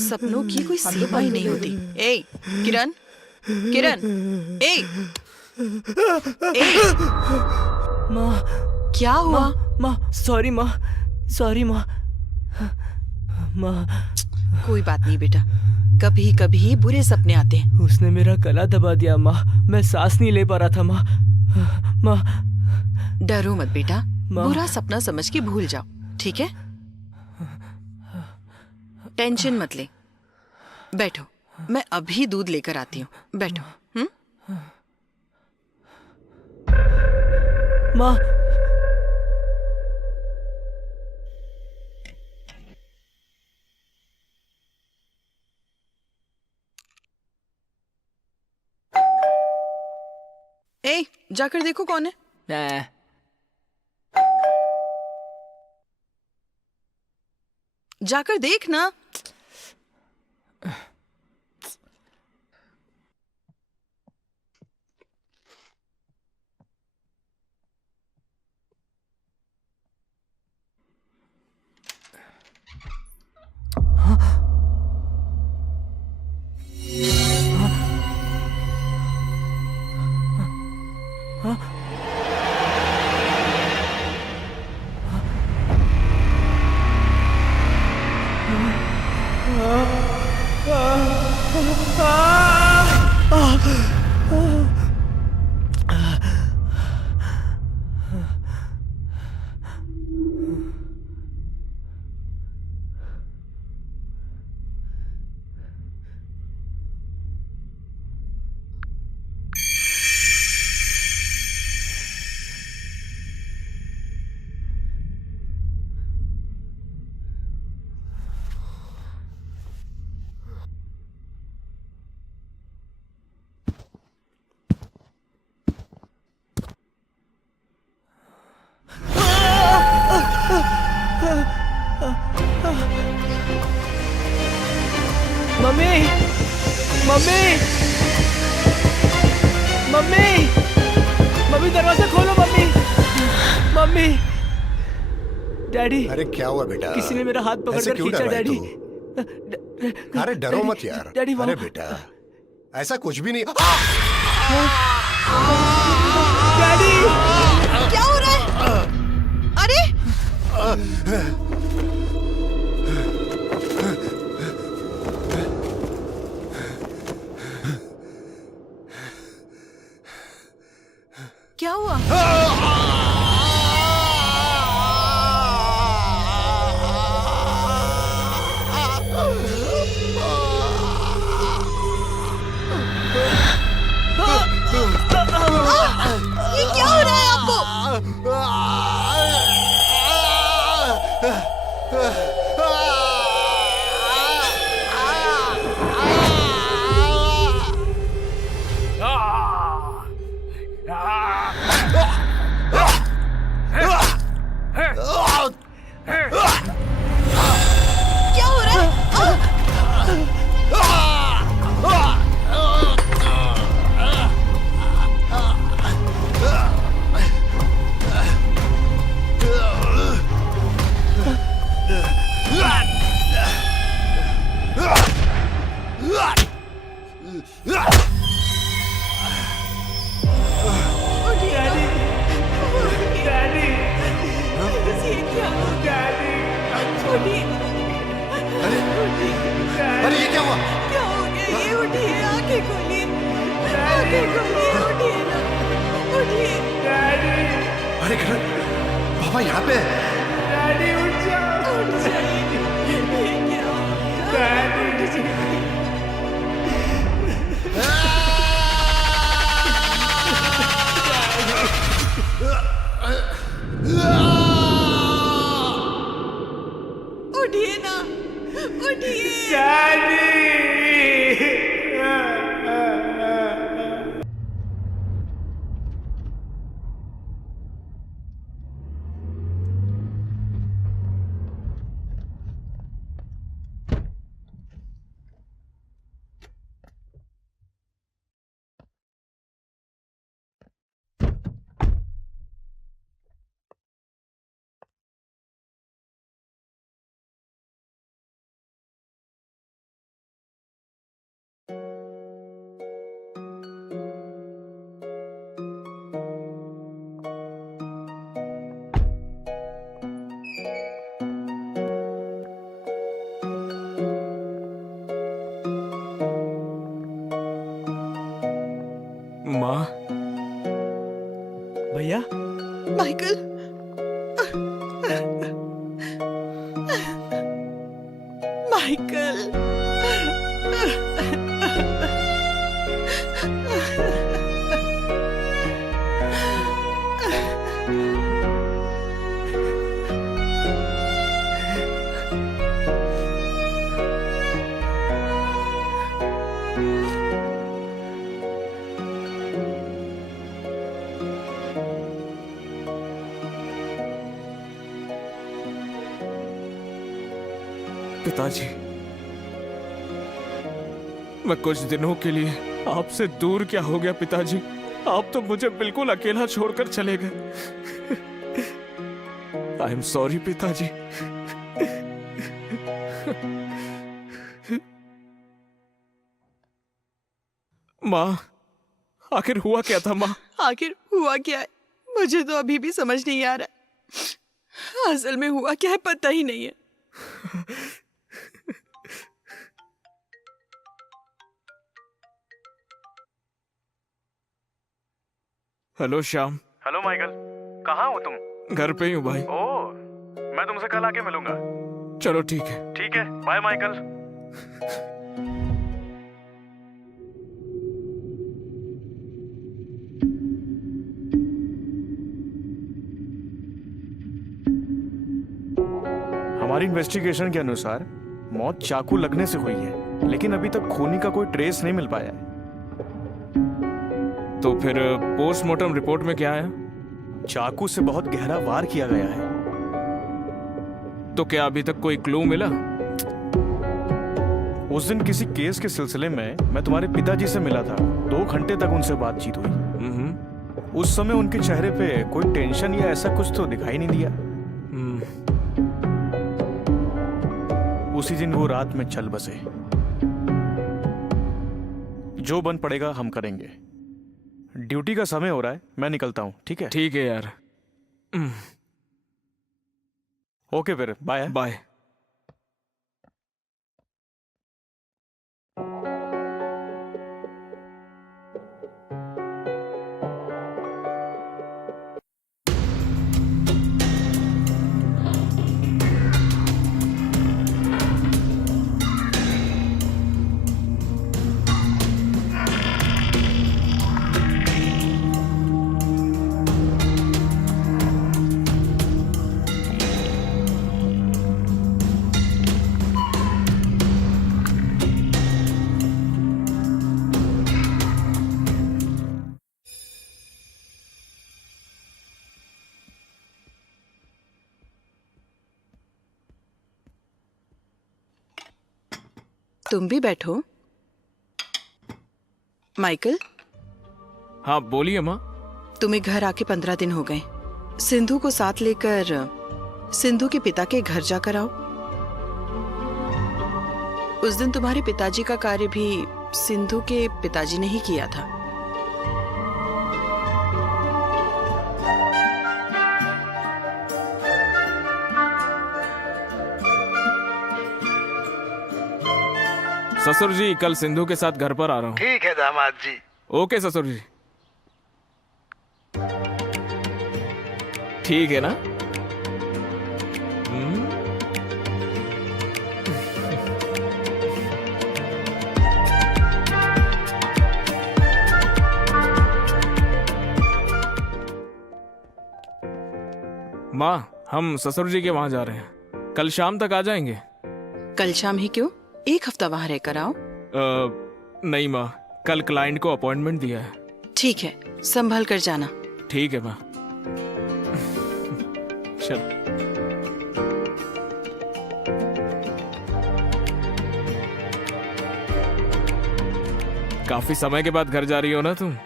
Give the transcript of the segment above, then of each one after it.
सपनों की कोई सीमा ही नहीं होती। ए किरण, किरण, ए ए माँ, क्या हुआ? माँ, सॉरी माँ, सॉरी माँ, माँ। कोई बात नहीं बेटा, कभी कभी बुरे सपने आते हैं। उसने मेरा गला दबा दिया माँ, मैं सांस नहीं ले पा रहा था माँ। माँ, डरो मत बेटा, माँ। बुरा सपना समझ के भूल जाओ, ठीक है? टेंशन मत ले, बैठो, मैं अभी दूध लेकर आती हूँ, बैठो। माँ, ए जाकर देखो कौन है। नहीं। जाकर देख ना। मम्मी, मम्मी, मम्मी, मम्मी दरवाजा खोलो मम्मी, मम्मी, डैडी। अरे क्या हुआ बेटा? किसी ने मेरा हाथ ऐसे पकड़कर क्यों खींचा डर रहा है डैडी। तू? अरे डरो मत यार। डैडी अरे बेटा ऐसा कुछ भी नहीं। डैडी, क्या हो रहा है? अरे क्या हुआ? ये क्या हो रहा है आपको? क्या हो रहा है? अरे ये क्या हुआ? क्या हो गया? ये उठिए, आंखें खोलिए, आंखें खोलिए, उठिए ना, उठिए। अरे करण, पापा यहाँ पे है। उठ जाइए, ये क्या हो गया? उठ जाइए। उठिए ना, उठिए। माइकल, माइकल, पिताजी, मैं कुछ दिनों के लिए आपसे दूर क्या हो गया पिताजी? आप तो मुझे बिल्कुल अकेला छोड़कर चले गए। आई एम सॉरी पिताजी। माँ, आखिर हुआ क्या था माँ? आखिर हुआ क्या है मुझे तो अभी भी समझ नहीं आ रहा। असल में हुआ क्या है पता ही नहीं है। हेलो श्याम। हेलो माइकल, कहाँ हो तुम? घर पे ही हूँ भाई। ओह, मैं तुमसे कल आके मिलूंगा। चलो ठीक है। ठीक है, बाय माइकल। हमारी इन्वेस्टिगेशन के अनुसार मौत चाकू लगने से हुई है, लेकिन अभी तक खूनी का कोई ट्रेस नहीं मिल पाया है। तो फिर पोस्टमार्टम रिपोर्ट में क्या आया? चाकू से बहुत गहरा वार किया गया है। तो क्या अभी तक कोई क्लू मिला? उस दिन किसी केस के सिलसिले में मैं तुम्हारे पिताजी से मिला था। 2 घंटे तक उनसे बातचीत हुई। उस समय उनके चेहरे पे कोई टेंशन या ऐसा कुछ तो दिखाई नहीं दिया। उसी दिन वो रात में चल बसे। जो बन पड़ेगा हम करेंगे। ड्यूटी का समय हो रहा है, मैं निकलता हूं। ठीक है? ठीक है यार। ओके फिर, बाय। बाय। तुम भी बैठो। माइकल, हाँ बोलिए माँ। तुम्हें घर आके 15 दिन हो गए। सिंधु को साथ लेकर सिंधु के पिता के घर जाकर आओ। उस दिन तुम्हारे पिताजी का कार्य भी सिंधु के पिताजी ने ही किया था। ससुर जी, कल सिंधु के साथ घर पर आ रहा हूँ। ठीक है दामाद जी। ओके ससुर जी। ठीक है ना? माँ, हम ससुर जी के वहां जा रहे हैं। कल शाम तक आ जाएंगे। कल शाम ही क्यों? 1 हफ्ता वहां रहकर आओ। नहीं माँ, कल क्लाइंट को अपॉइंटमेंट दिया है। ठीक है, संभल कर जाना। ठीक है माँ। चलो। काफी समय के बाद घर जा रही हो ना तुम?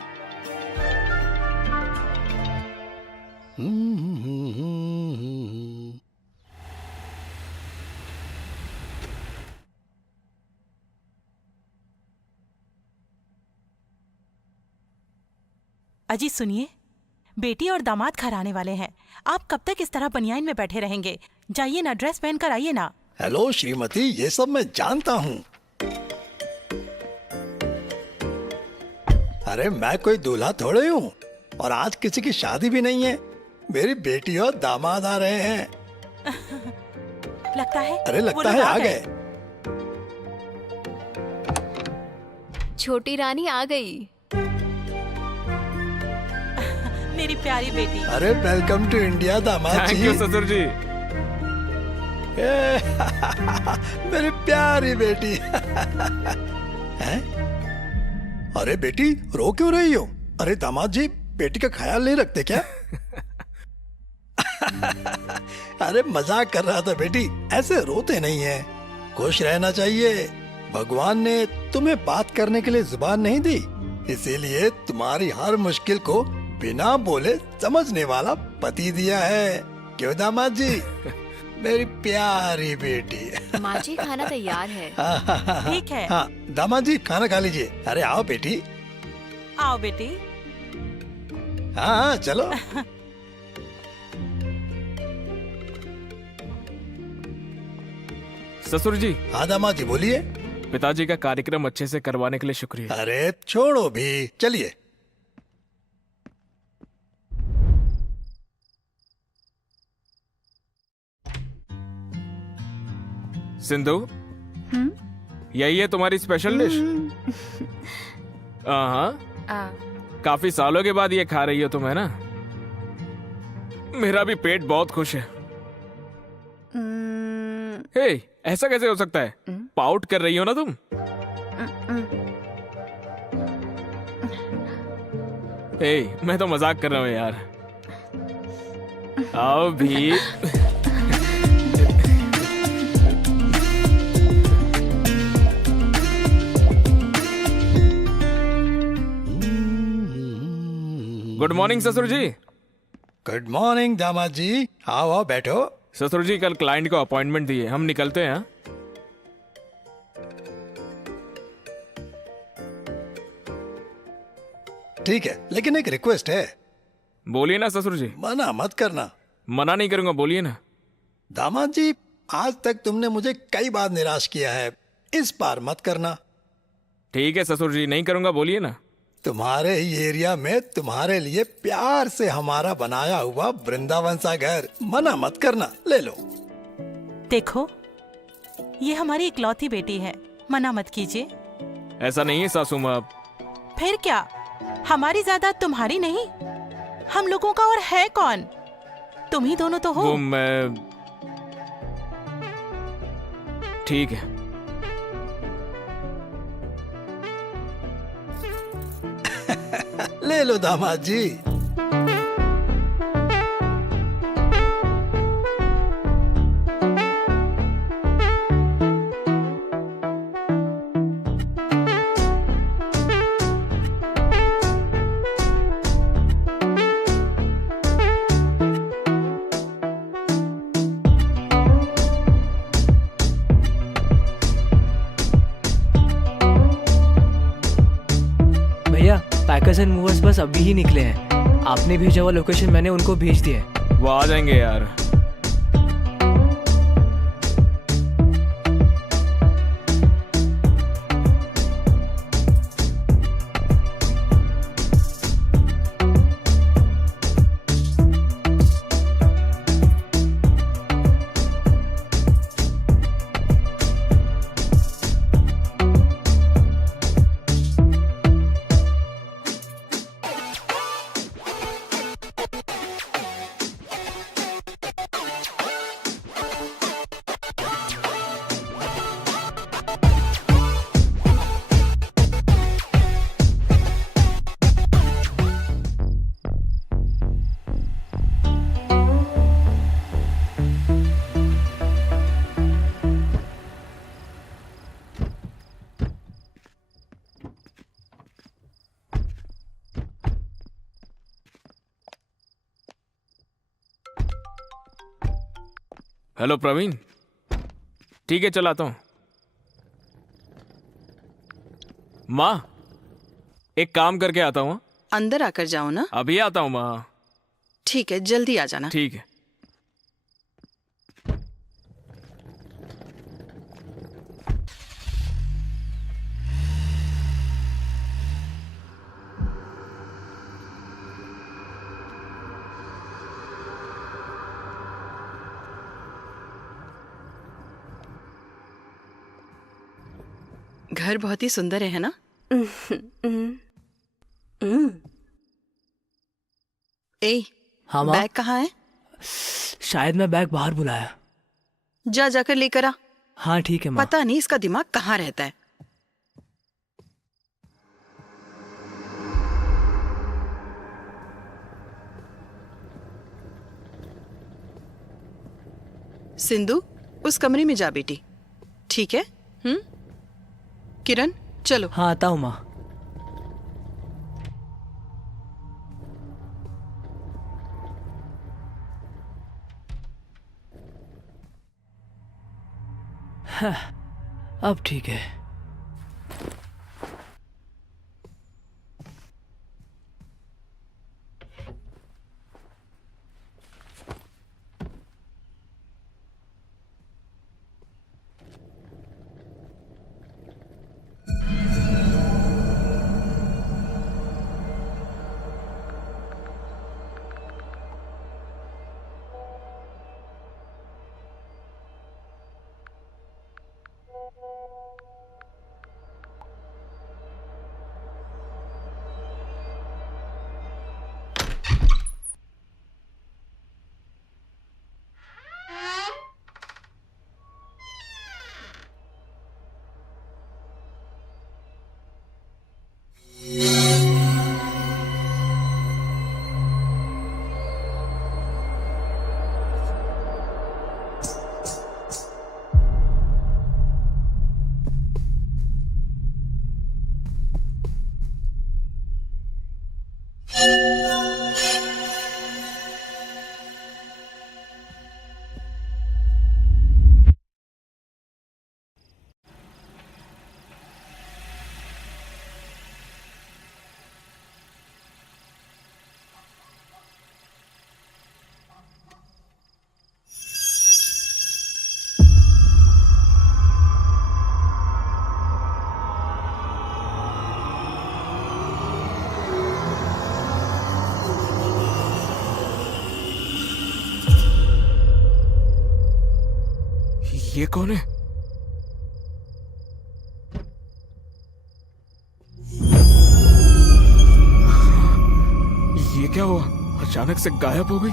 अजी सुनिए, बेटी और दामाद घर आने वाले हैं। आप कब तक इस तरह बनियान में बैठे रहेंगे? जाइए ना, ड्रेस पहन कर आइए ना। हेलो श्रीमती, ये सब मैं जानता हूँ। अरे मैं कोई दूल्हा थोड़े हूँ, और आज किसी की शादी भी नहीं है। मेरी बेटी और दामाद आ रहे हैं। लगता है अरे वो लगता लोग है आ गए। छोटी रानी आ गई। मेरी प्यारी बेटी। अरे वेलकम टू इंडिया दामाद थैंक जी। यू ससुर जी। मेरी प्यारी बेटी। हैं? अरे बेटी रो क्यों रही हो? अरे दामाद जी बेटी का ख्याल नहीं रखते क्या? अरे मजाक कर रहा था बेटी, ऐसे रोते नहीं है। खुश रहना चाहिए। भगवान ने तुम्हें बात करने के लिए जुबान नहीं दी, इसीलिए तुम्हारी हर मुश्किल को बिना बोले समझने वाला पति दिया है। क्यों दामाद जी? मेरी प्यारी बेटी। माँ जी खाना तैयार है। ठीक है। हाँ दामाद जी खाना खा लीजिए। अरे आओ बेटी। आओ बेटी। हाँ हाँ चलो। ससुर जी, हाँ दामाद जी बोलिए। पिताजी का कार्यक्रम अच्छे से करवाने के लिए शुक्रिया। अरे छोड़ो भी, चलिए। सिंधु, यही है तुम्हारी स्पेशल डिश? हाँ, काफी सालों के बाद ये खा रही हो तुम, है ना? मेरा भी पेट बहुत खुश है। हे, ऐसा कैसे हो सकता है? पाउट कर रही हो ना तुम? हे, मैं तो मजाक कर रहा हूँ यार। आओ भी। गुड मॉर्निंग ससुर जी। गुड मॉर्निंग दामाद जी। आओ आओ बैठो। ससुर जी कल क्लाइंट को अपॉइंटमेंट दिए, हम निकलते हैं। हाँ? ठीक है, लेकिन एक रिक्वेस्ट है। बोलिए ना ससुर जी। मना मत करना। मना नहीं करूंगा, बोलिए ना। दामाद जी आज तक तुमने मुझे कई बार निराश किया है, इस बार मत करना। ठीक है ससुर जी, नहीं करूंगा, बोलिए ना। तुम्हारे ही एरिया में तुम्हारे लिए प्यार से हमारा बनाया हुआ वृंदावन सा घर, मना मत करना, ले लो। देखो, ये हमारी इकलौती बेटी है, मना मत कीजिए। ऐसा नहीं है सासू माँ। फिर क्या, हमारी जायदाद तुम्हारी नहीं, हम लोगों का और है कौन? तुम ही दोनों तो हो। वो मैं, ठीक है। ले लो दामाद जी। भैया पैकर्स एंड मूवर्स बस अभी ही निकले हैं। आपने भेजा हुआ लोकेशन मैंने उनको भेज दिया है। वो आ जाएंगे यार। हेलो प्रवीण, ठीक है चलाता हूं। माँ, एक काम करके आता हूँ। अंदर आकर जाओ ना। अभी आता हूँ माँ। ठीक है, जल्दी आ जाना। ठीक है। घर बहुत ही सुंदर है ना? ए, हाँ माँ, बैग कहाँ है? शायद मैं बैग बाहर बुलाया। जा जाकर लेकर आ। हाँ ठीक है माँ। पता नहीं इसका दिमाग कहाँ रहता है। सिंधु, उस कमरे में जा बेटी। ठीक है? किरण, चलो। हाँ आता हूँ माँ। हाँ, अब ठीक है। ये कौन है? ये क्या हुआ? अचानक से गायब हो गई।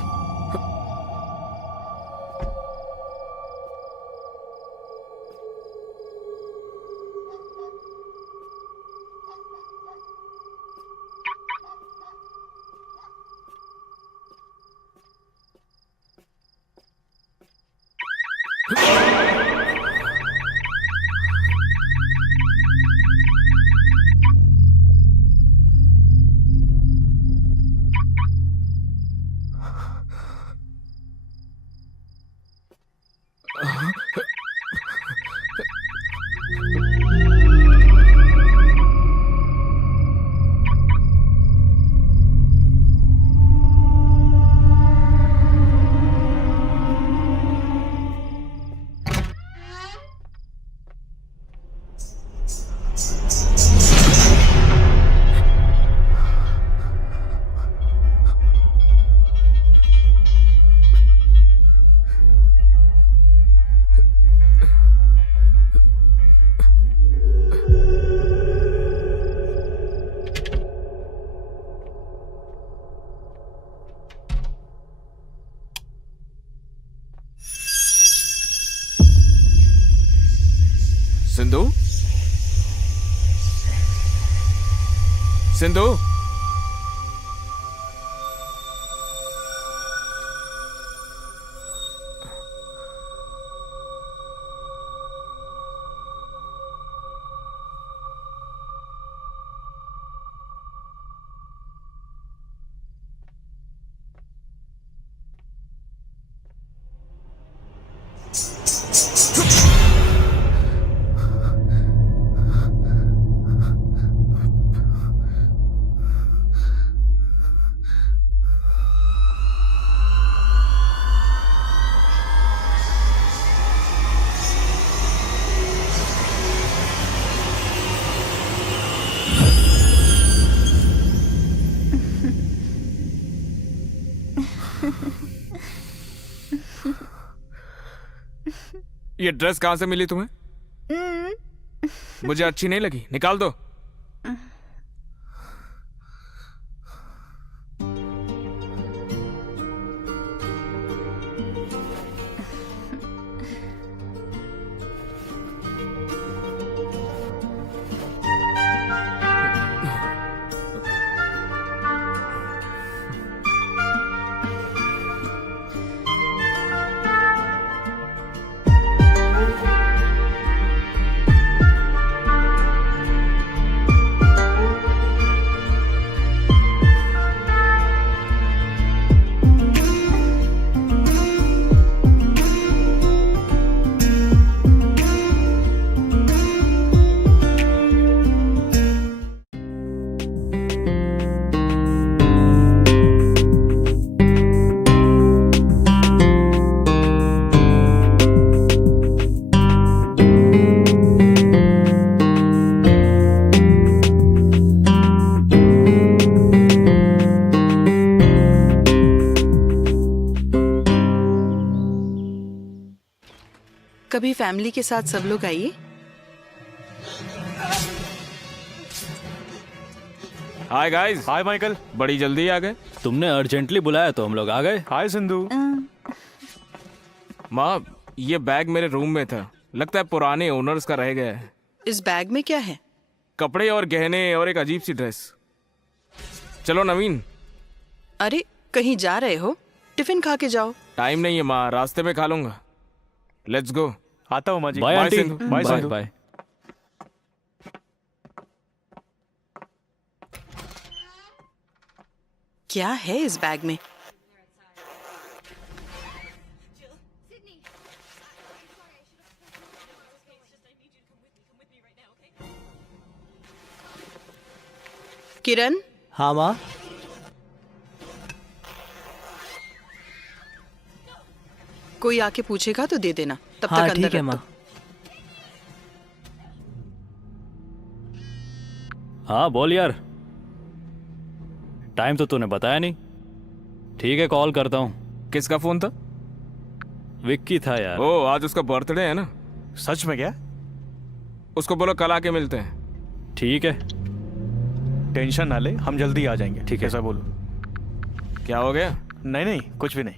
सिंधु, सिंधु, ये ड्रेस कहां से मिली तुम्हें? मुझे अच्छी नहीं लगी, निकाल दो। कभी फैमिली के साथ सब लोग आइए। Hi guys. Hi Michael. बड़ी जल्दी आ गए। तुमने अर्जेंटली बुलाया तो हम लोग आ गए। हाय सिंधु। माँ, ये बैग मेरे रूम में था, लगता है पुराने ओनर्स का रह गया है। इस बैग में क्या है? कपड़े और गहने और एक अजीब सी ड्रेस। चलो नवीन। अरे कहीं जा रहे हो? टिफिन खा के जाओ। टाइम नहीं है माँ, रास्ते में खा लूंगा। Let's go. आता हूँ माँ जी। Bye aunty. Sindhu. Bye bye Sindhu. Bye. क्या है इस बैग में? किरण, हाँ माँ। कोई आके पूछेगा तो दे देना, तब हाँ तक अंदर ठीक है रख माँ। दो। हाँ बोल यार, टाइम तो तूने बताया नहीं। ठीक है कॉल करता हूँ। किसका फोन था? विक्की था यार। ओ, आज उसका बर्थडे है ना। सच में क्या? उसको बोलो कल आके मिलते हैं। ठीक है। टेंशन ना ले, हम जल्दी आ जाएंगे। ठीक है। ऐसा बोलो। क्या हो गया? नहीं नहीं, कुछ भी नहीं।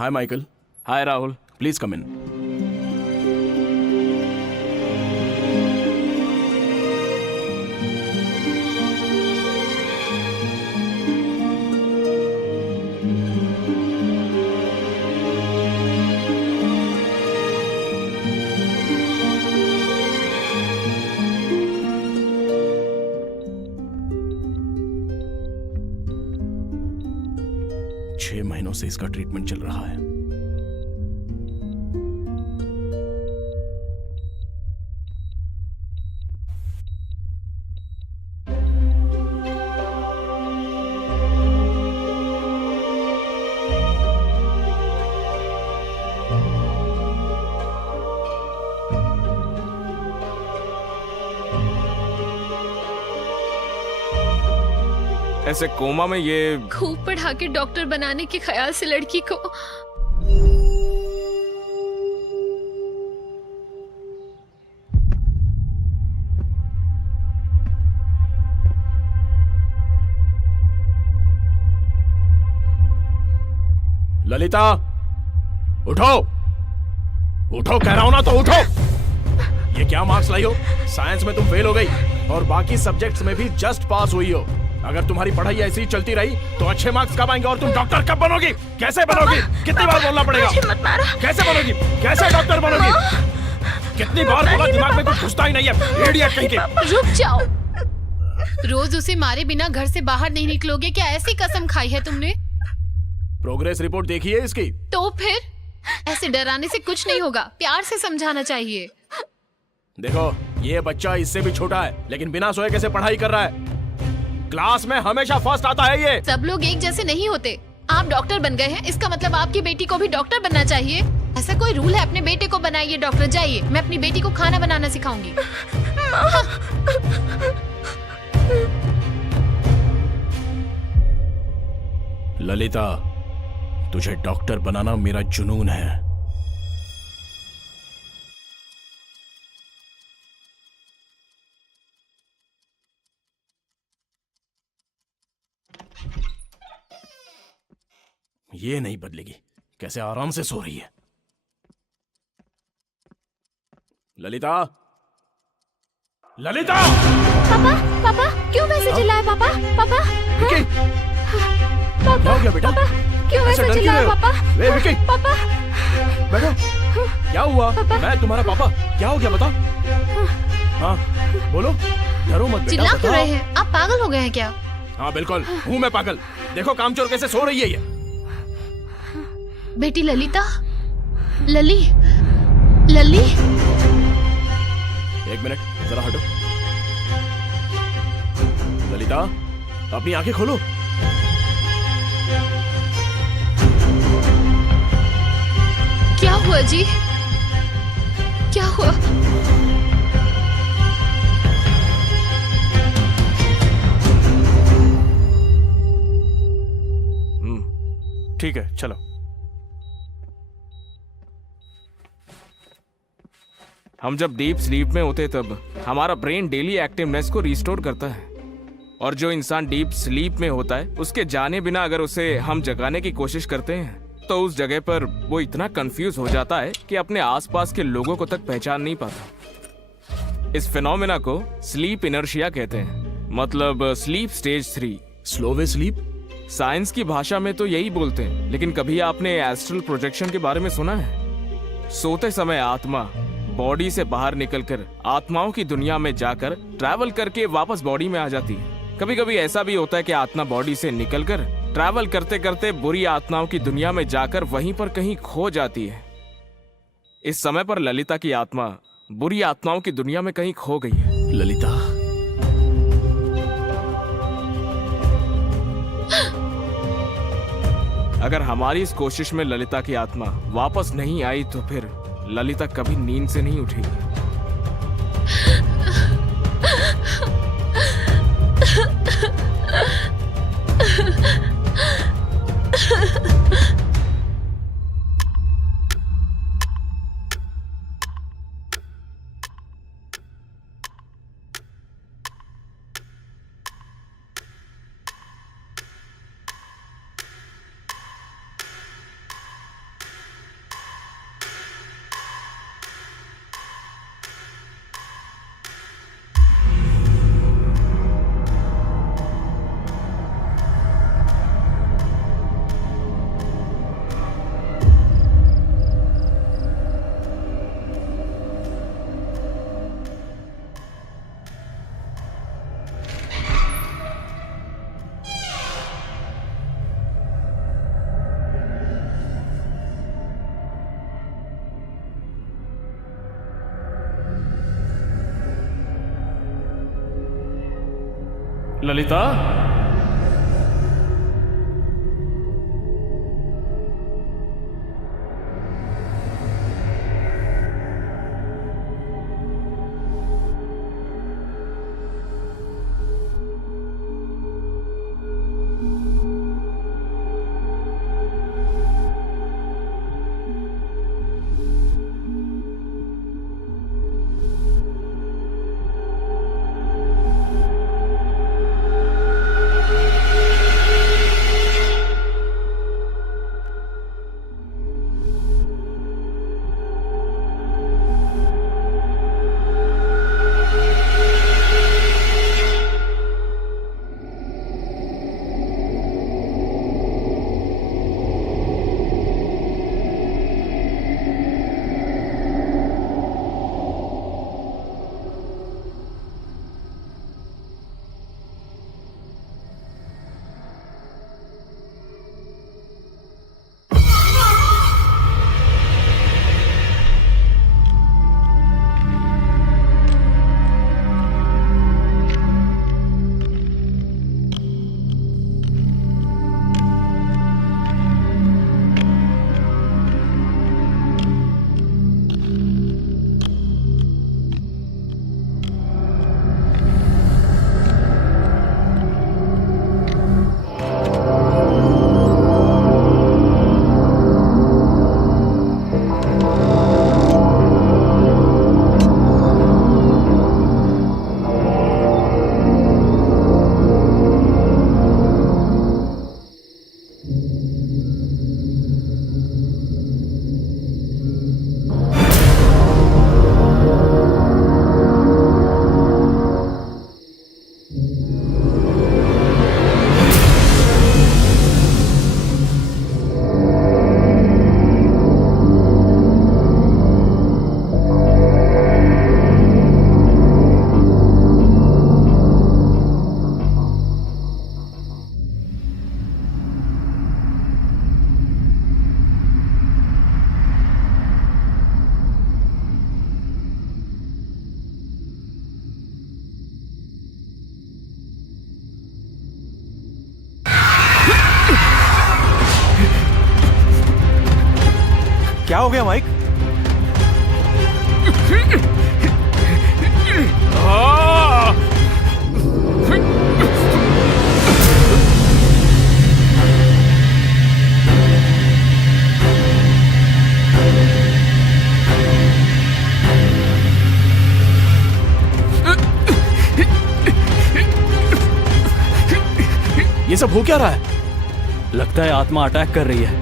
Hi, Michael. Hi Rahul. Please come in. छह महीनों से इसका ट्रीटमेंट चल रहा है। ऐसे कोमा में ये खूब पढ़ा के डॉक्टर बनाने के ख्याल से लड़की को ललिता, उठो उठो, कह रहा हूं ना तो उठो। ये क्या मार्क्स लाई हो? साइंस में तुम फेल हो गई और बाकी सब्जेक्ट्स में भी जस्ट पास हुई हो। अगर तुम्हारी पढ़ाई ऐसी ही चलती रही तो अच्छे मार्क्स कब आएंगे और तुम डॉक्टर कब बनोगी? कैसे बनोगी? कितनी बार बोलना पड़ेगा? कैसे बनोगी? कैसे डॉक्टर बनोगी? कितनी बार बोला, दिमाग में कुछ घुसता ही नहीं है। इडियट कहीं के। रुक जाओ। रोज उसे मारे बिना घर से बाहर नहीं निकलोगे क्या? ऐसी कसम खाई है तुमने? प्रोग्रेस रिपोर्ट देखी है इसकी? तो फिर ऐसे डराने से कुछ नहीं होगा, प्यार से समझाना चाहिए। देखो, ये बच्चा इससे भी छोटा है लेकिन बिना सोए कैसे पढ़ाई कर रहा है। क्लास में हमेशा फर्स्ट आता है ये। सब लोग एक जैसे नहीं होते। आप डॉक्टर बन गए हैं, इसका मतलब आपकी बेटी को भी डॉक्टर बनना चाहिए। ऐसा कोई रूल है? अपने बेटे को बनाइए डॉक्टर। जाइए, मैं अपनी बेटी को खाना बनाना सिखाऊंगी। ललिता, तुझे डॉक्टर बनाना मेरा जुनून है। ये नहीं बदलेगी। कैसे आराम से सो रही है। ललिता, ललिता! पापा, पापा, क्यों वैसे चिल्लाए पापा? पापा, विकी, क्या हो गया बेटा? क्यों ऐसे वैसे डर क्यों चिल्लाए रहे हो? पापा? वे विकी, पापा, बैठो। क्या हुआ? मैं तुम्हारा पापा। क्या हो गया बताओ? हाँ, बोलो। डरो मत बेटा, चिल्ला क्यों बताओ। रहे हैं? आप पागल हो गए हैं क्या? हाँ बिल्कुल हूँ मैं पागल। देखो कामचोर कैसे सो रही है ये। बेटी ललिता, लली, लली। एक मिनट जरा हटो। ललिता, अपनी आंखें खोलो। क्या हुआ जी? क्या हुआ? ठीक है, चलो। हम जब डीप स्लीप में होते तब हमारा ब्रेन डेली एक्टिवनेस को रिस्टोर करता है, और जो इंसान डीप स्लीप में होता है उसके जाने बिना अगर उसे हम जगाने की कोशिश करते हैं तो उस जगह पर वो इतना कंफ्यूज हो जाता है कि अपने आसपास के लोगों को तक पहचान नहीं पाता। इस फिनोमेना को स्लीप इनर्शिया कहते हैं, मतलब sleep stage 3। Slow sleep? Science की भाषा में तो यही बोलते हैं, लेकिन कभी आपने एस्ट्रल प्रोजेक्शन के बारे में सुना है? सोते समय आत्मा बॉडी से बाहर निकलकर आत्माओं की दुनिया में जाकर ट्रैवल करके वापस बॉडी में आ जाती है। कभी कभी ऐसा भी होता है कि आत्मा बॉडी से निकलकर ट्रैवल करते करते बुरी आत्माओं की दुनिया में जाकर वहीं पर कहीं खो जाती है। इस समय पर ललिता की आत्मा बुरी आत्माओं की दुनिया में कहीं खो गई है। ललिता, अगर हमारी इस कोशिश में ललिता की आत्मा वापस नहीं आई तो फिर ललिता कभी नींद से नहीं उठेगी। ललिता, क्या हो गया माइक? ये सब हो क्या रहा है? लगता है आत्मा अटैक कर रही है।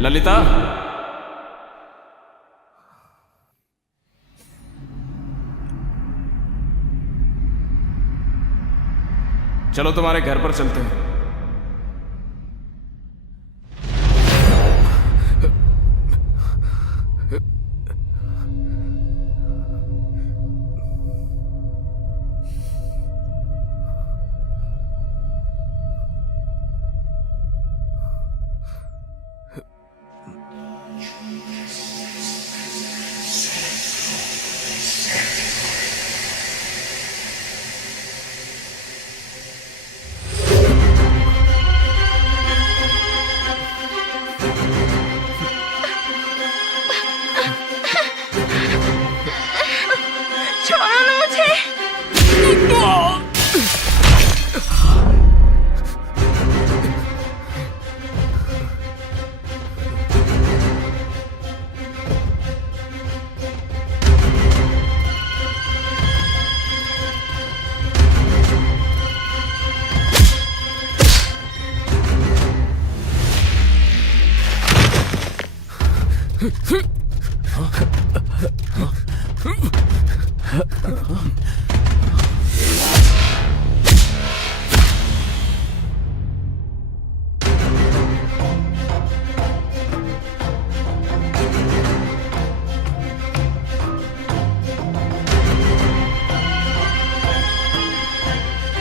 ललिता, चलो तुम्हारे घर पर चलते हैं।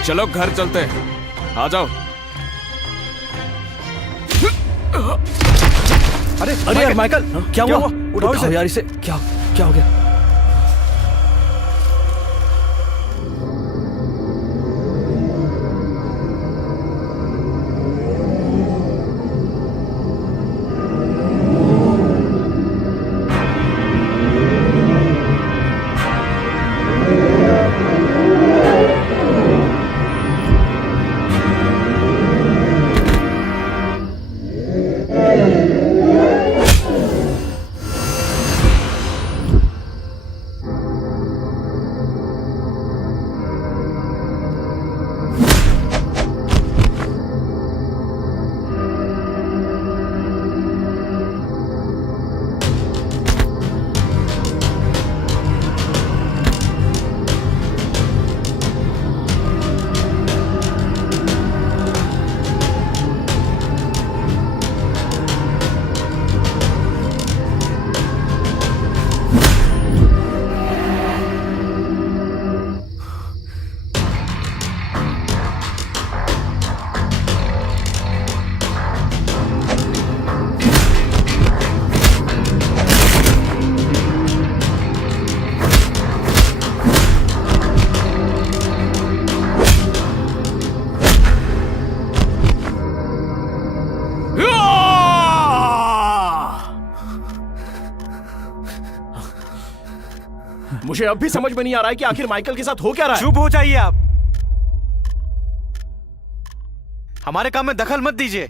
चलो घर चलते हैं, आ जाओ। अरे यार माइकल, क्या हुआ? उठाओ इसे। यार इसे। क्या हो गया? मुझे अब भी समझ में नहीं आ रहा है कि आखिर माइकल के साथ हो क्या रहा है। चुप हो जाइए आप, हमारे काम में दखल मत दीजिए।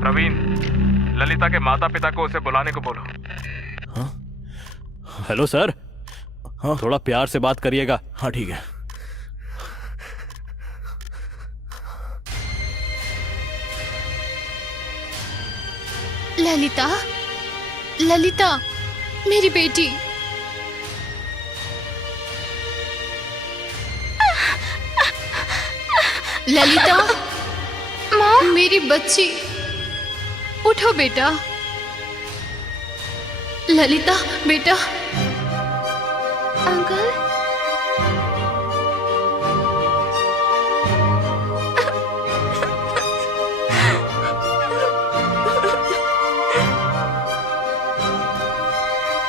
प्रवीण, ललिता के माता पिता को उसे बुलाने को बोलो। Hello sir. हाँ, थोड़ा प्यार से बात करिएगा। हाँ ठीक है। ललिता, ललिता, मेरी बेटी। ललिता, माँ, मेरी बच्ची, उठो बेटा। ललिता बेटा। अंकल,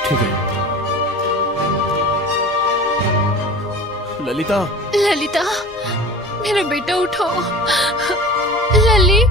ठीक है। ललिता, ललिता, मेरा बेटा उठो। लली,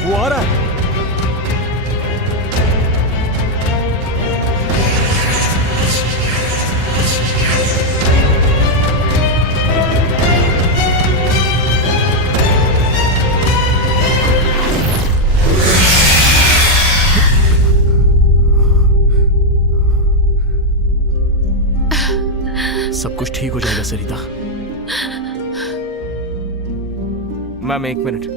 वो आ रहा है। सब कुछ ठीक हो जाएगा सरिता। मैम, एक minute.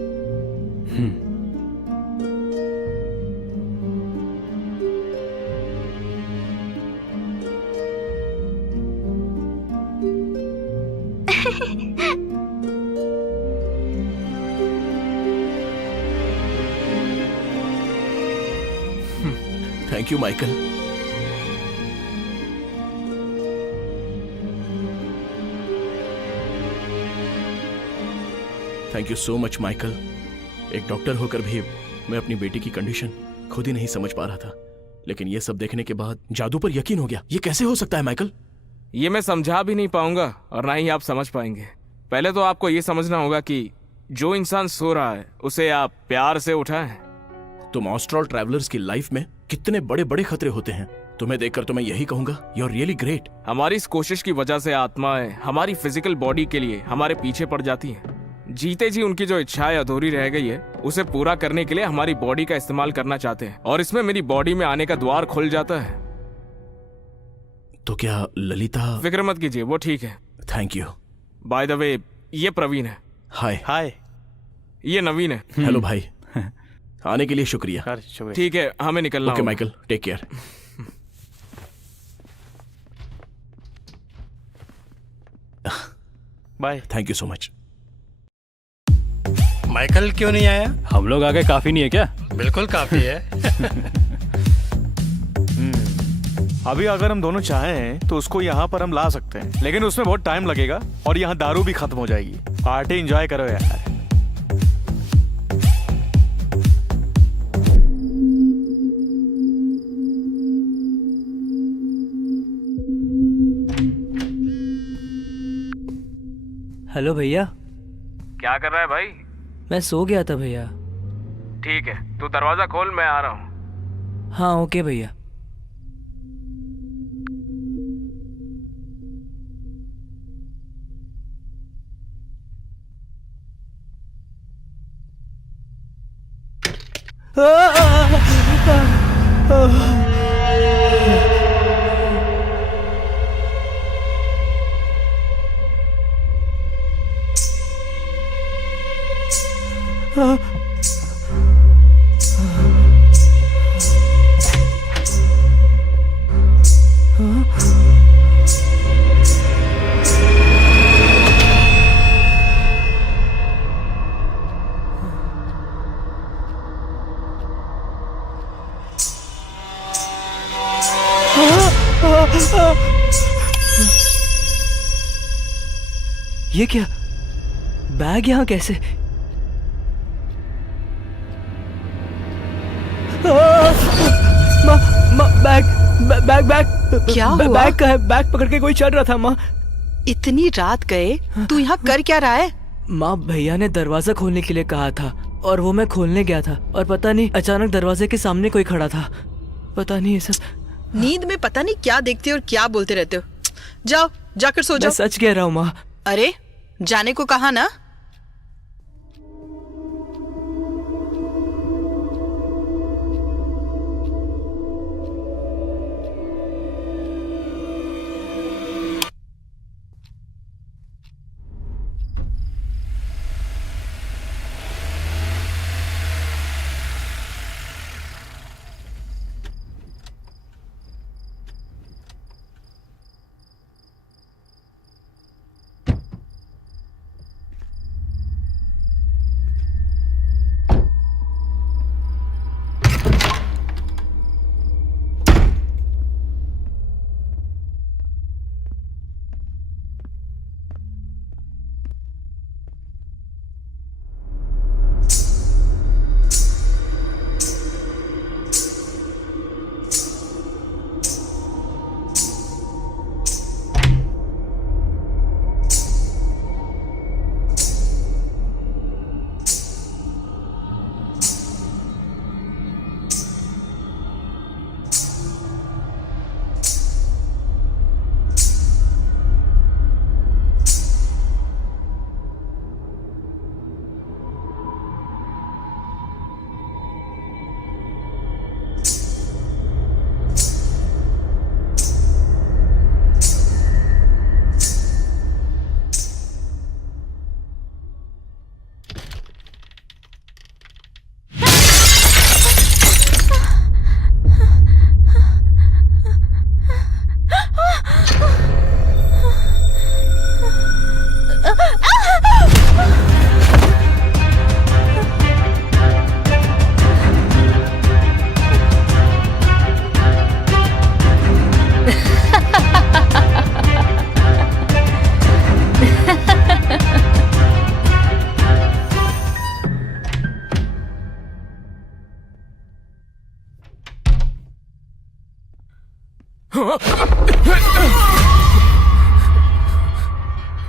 Thank you Michael. Thank you so much Michael. एक डॉक्टर होकर भी मैं अपनी बेटी की कंडीशन खुद ही नहीं समझ पा रहा था, लेकिन ये सब देखने के बाद जादू पर यकीन हो गया। ये कैसे हो सकता है माइकल? ये मैं समझा भी नहीं पाऊंगा और ना ही आप समझ पाएंगे। पहले तो आपको ये समझना होगा कि जो इंसान सो रहा है उसे आप प्यार से उठाएं। तुम ऑस्ट्रल ट्रैवलर्स की लाइफ में कितने बड़े बड़े खतरे होते हैं। तुम्हें देखकर तो मैं यही कहूंगा, यू आर रियली ग्रेट। हमारी इस कोशिश की वजह से आत्माएं हमारी फिजिकल बॉडी के लिए हमारे पीछे पड़ जाती हैं। जीते जी उनकी जो इच्छाएं अधूरी रह गई है उसे पूरा करने के लिए हमारी बॉडी का इस्तेमाल करना चाहते हैं, और इसमें मेरी बॉडी में आने का द्वार खुल जाता है। तो क्या ललिता? फिक्र मत कीजिए, वो ठीक है। Thank you. By the way, ये प्रवीण है। हाय। हाय। ये नवीन है। हेलो भाई। आने के लिए शुक्रिया। ठीक है, हमें निकलना ओके होगा। Michael, take care. Bye. Thank you so much. Michael क्यों नहीं आया? हम लोग आगे काफी नहीं है क्या? बिल्कुल काफी है। अभी अगर हम दोनों चाहें तो उसको यहाँ पर हम ला सकते हैं, लेकिन उसमें बहुत टाइम लगेगा और यहाँ दारू भी खत्म हो जाएगी। पार्टी एंजॉय करो यार। हेलो भैया। क्या कर रहा है भाई? मैं सो गया था भैया। ठीक है, तू दरवाजा खोल, मैं आ रहा हूँ। हाँ ओके भैया। ये क्या? बैग यहाँ कैसे? बैग क्या हुआ? बैग का है, बैग पकड़ के कोई चल रहा था माँ। इतनी रात गए, तू यहाँ कर क्या रहा है? माँ भैया ने दरवाजा खोलने के लिए कहा था और वो मैं खोलने गया था और पता नहीं अचानक दरवाजे के सामने कोई खड़ा था। पता नहीं ये सब। नींद में पता नहीं क्या देखते हो और क्या बोलते रहते हो। जाओ जाकर सो मैं जाओ। सच कह रहा हूँ माँ। अरे जाने को कहा ना।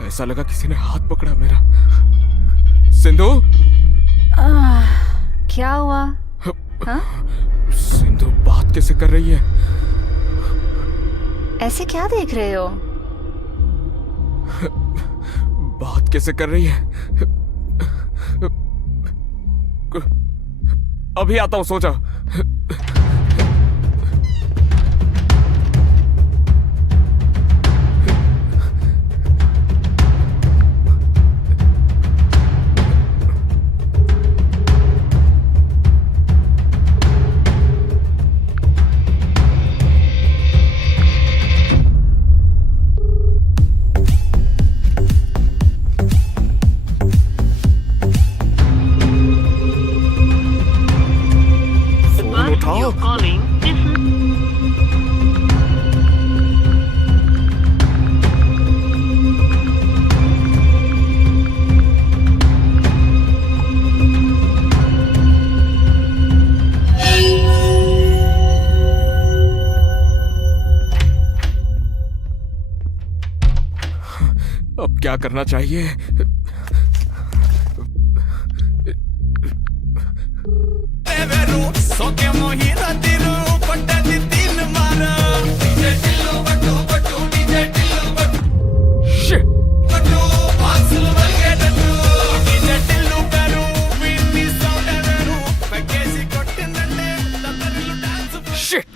ऐसा लगा किसी ने हाथ पकड़ा मेरा। सिंधु, क्या हुआ? हाँ? सिंधु बात कैसे कर रही है? ऐसे क्या देख रहे हो? बात कैसे कर रही है? अभी आता हूं, सो जा। अब क्या करना चाहिए? Shit! Shit!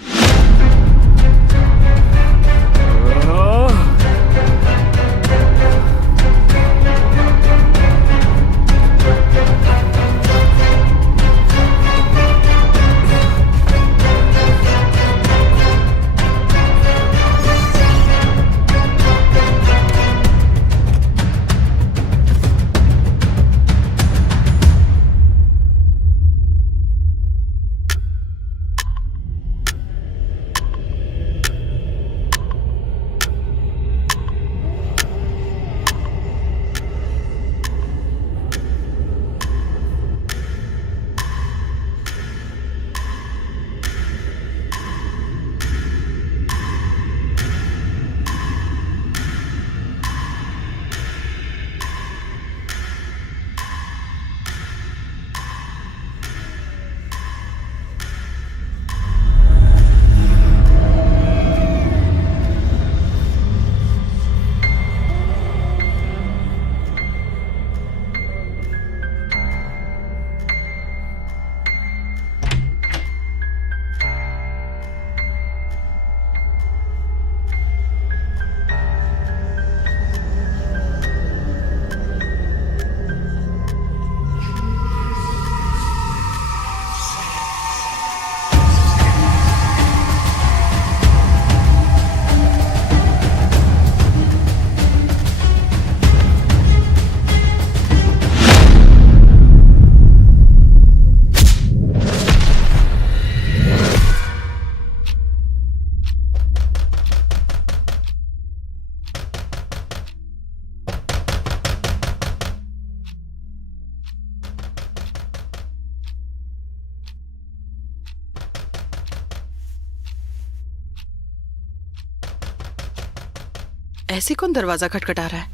ऐसे कौन दरवाजा खटखटा रहा है?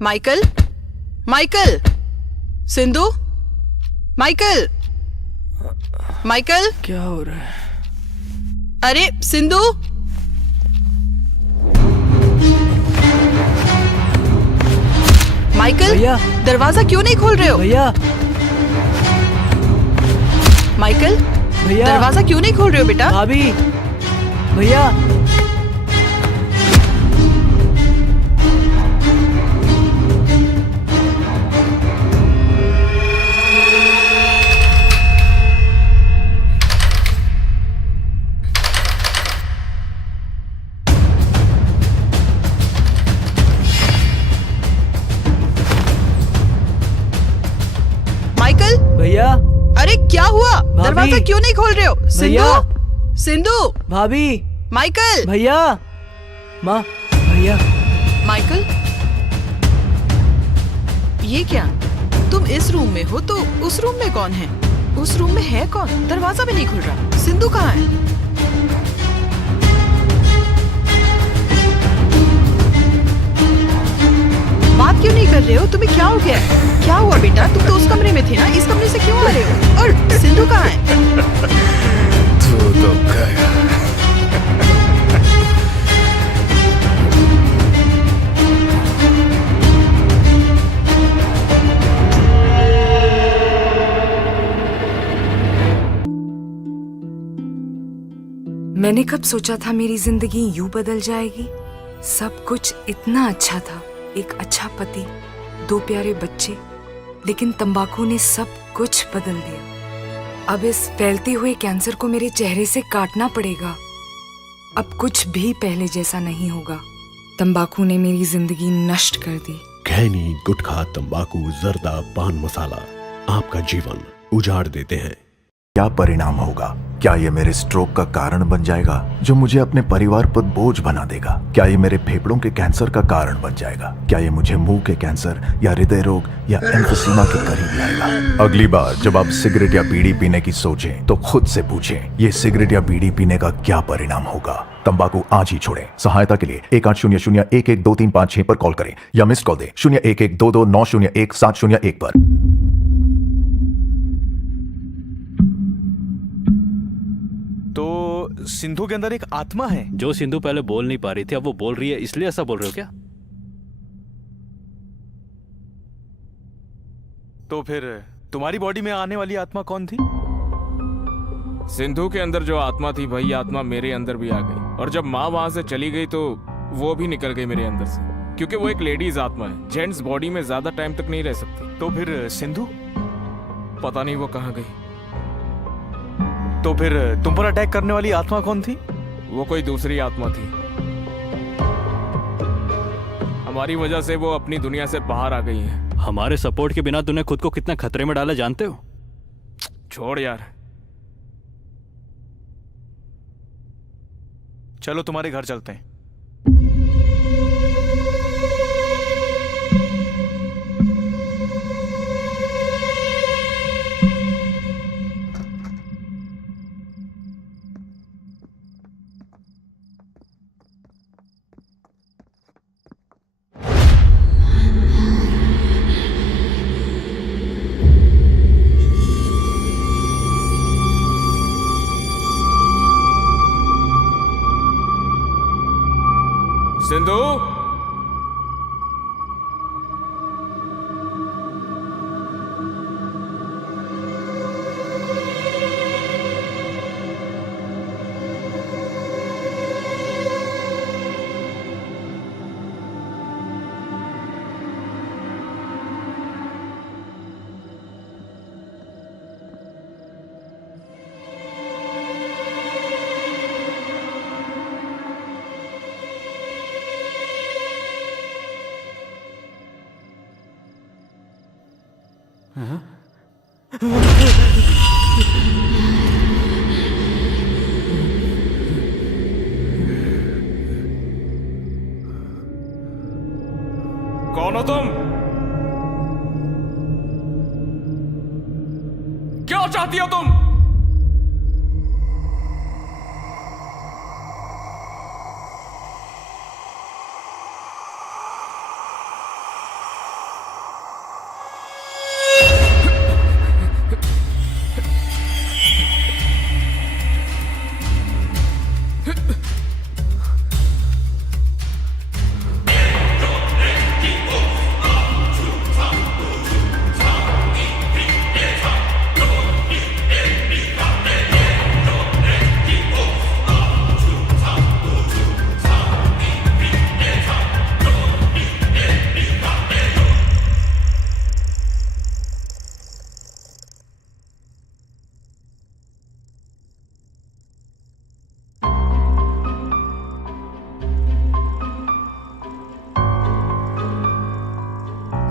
Michael, Michael, Sindhu, Michael, Michael, क्या हो रहा है? अरे सिंधु, माइकल, भैया, दरवाजा क्यों नहीं खोल रहे हो? भैया, माइकल, भैया, दरवाजा क्यों नहीं खोल रहे हो बेटा? भाभी, भैया, माइकल, भैया, अरे क्या हुआ? दरवाजा क्यों नहीं खोल रहे हो? भैया, सिंधु, सिंधु, भाभी, माइकल, भैया, माँ, भैया, माइकल, ये क्या? तुम इस रूम में हो तो उस रूम में कौन है? उस रूम में है कौन? दरवाजा भी नहीं खुल रहा। सिंधु कहाँ है? बात क्यों नहीं कर रहे हो? तुम्हें क्या हो गया? क्या हुआ बेटा? तुम तो उस कमरे में थे ना, इस कमरे से क्यों आ रहे हो? और सिंधु कहाँ है? तू तो गया। मैंने कब सोचा था मेरी जिंदगी यूं बदल जाएगी। सब कुछ इतना अच्छा था, एक अच्छा पति, 2 प्यारे बच्चे, लेकिन तंबाकू ने सब कुछ बदल दिया। अब इस फैलते हुए कैंसर को मेरे चेहरे से काटना पड़ेगा। अब कुछ भी पहले जैसा नहीं होगा। तंबाकू ने मेरी जिंदगी नष्ट कर दी। खैनी, गुटखा, तंबाकू, जर्दा, पान मसाला आपका जीवन उजाड़ देते हैं। क्या परिणाम होगा? क्या ये मेरे स्ट्रोक का कारण बन जाएगा, जो मुझे अपने परिवार पर बोझ बना देगा? क्या ये मेरे फेफड़ों के कैंसर का कारण बन जाएगा? क्या ये मुझे मुंह के कैंसर या हृदय रोग या एम्फीसीमा के करीब लाएगा? अगली बार जब आप सिगरेट या बीड़ी पीने की सोचें तो खुद से पूछें, ये सिगरेट या बीड़ी पीने का क्या परिणाम होगा? तंबाकू आज ही छोड़ें। सहायता के लिए 1800-112356 पर कॉल करें या मिस्ड कॉल दें 01122901-701 पर। तो सिंधु के अंदर एक आत्मा है। जो सिंधु पहले बोल नहीं पा रही थी अब वो बोल रही है, इसलिए ऐसा बोल रहे हो क्या? तो फिर तुम्हारी बॉडी में आने वाली आत्मा कौन थी? सिंधु के अंदर जो आत्मा थी वही आत्मा मेरे अंदर भी आ गई, और जब माँ वहां से चली गई तो वो भी निकल गई मेरे अंदर से, क्योंकि वो एक लेडीज आत्मा है, जेंट्स बॉडी में ज्यादा टाइम तक नहीं रह सकती। तो फिर सिंधु? पता नहीं वो कहाँ गई। तो फिर तुम पर अटैक करने वाली आत्मा कौन थी? वो कोई दूसरी आत्मा थी। हमारी वजह से वो अपनी दुनिया से बाहर आ गई है। हमारे सपोर्ट के बिना तूने खुद को कितना खतरे में डाला जानते हो? छोड़ यार। चलो तुम्हारे घर चलते हैं। सिंधु, कौन हो तुम? क्या चाहती हो तुम?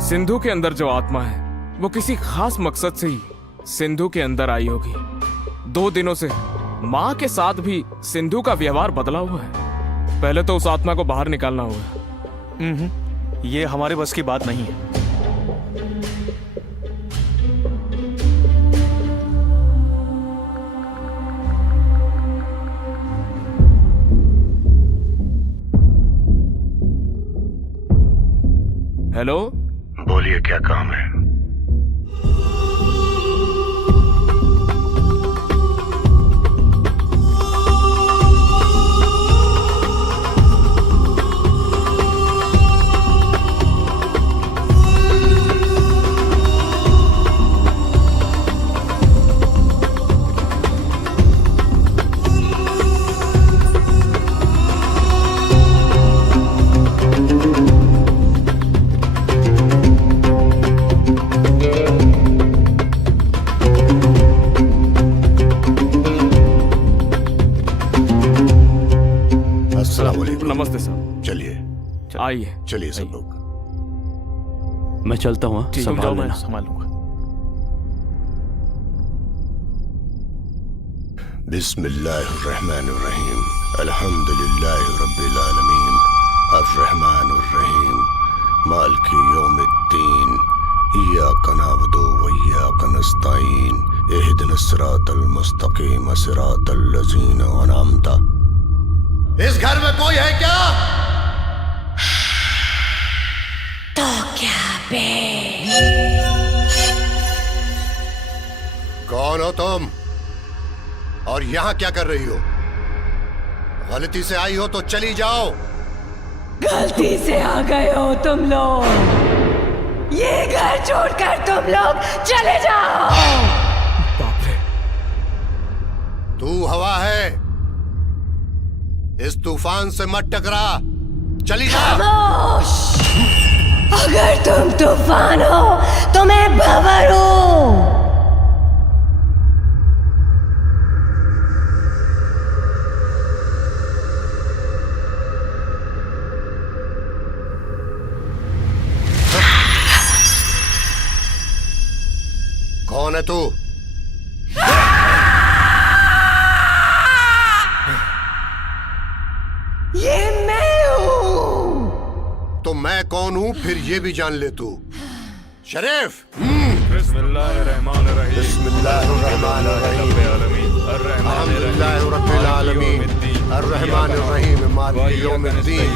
सिंधु के अंदर जो आत्मा है वो किसी खास मकसद से ही सिंधु के अंदर आई होगी। 2 दिनों से माँ के साथ भी सिंधु का व्यवहार बदला हुआ है। पहले तो उस आत्मा को बाहर निकालना होगा। ये हमारे बस की बात नहीं है। हेलो, बोलिए क्या काम है? नमस्ते सर। चलिए आइए। चलिए सब लोग। मैं चलता हूँ। संभाल लेना। संभाल लूंगा। बिस्मिल्लाहिर्रहमानिर्रहीम अल्हम्दुलिल्लाहि रब्बिल आलमीन अर्रहमानिर्रहीम मालिकि यौमिद्दीन इय्याका नअबुदु व इय्याका नस्तईन इहदिनस सिरातल मुस्तकीम सिरातल लज़ीना अनअमता। इस घर में कोई है क्या? तो क्या बे? कौन हो तुम और यहाँ क्या कर रही हो? गलती से आई हो तो चली जाओ। गलती से आ गए हो तुम लोग, ये घर छोड़कर तुम लोग चले जाओ। बाप रे। तू हवा है, इस तूफान से मत टकरा, चली जा। खामोश! अगर तुम तूफान हो तो मैं भंवर हूं। कौन है तू? ये मैं हूँ। तो मैं कौन हूँ फिर ये भी जान ले तू। शरीफ। बिस्मिल्लाहिर्रहमानिर्रहीम बिस्मिल्लाहिर्रहमानिर्रहीम अल्हम्दुलिल्लाहि रब्बिल आलमीन अर्रहमानिर्रहीम मालिकि यौमिद्दीन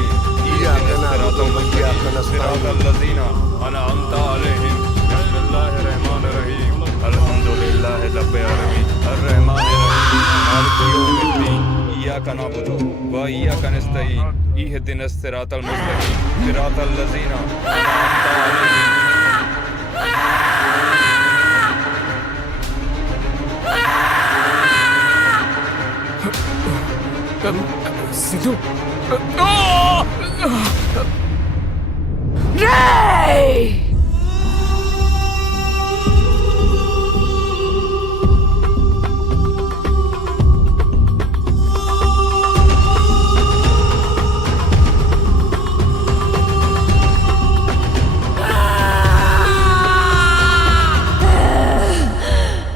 इय्याका नअबुदु व इय्याका नस्तईन लज़ीना अनअमता अलैहिम बिस्मिल्लाहिर्रहमानिर्रहीम अल्हम्दुलिल्लाहि रब्बिल आलमीन अर्रहमानिर्रहीम मालिकि यौमिद्दीन इय्याका नअबुदु व इय्याका नस्तईन इहदिनस सिरातल मुस्तकीम सिरातल लज़ीना अनअमता अलैहिम। सिद्धू।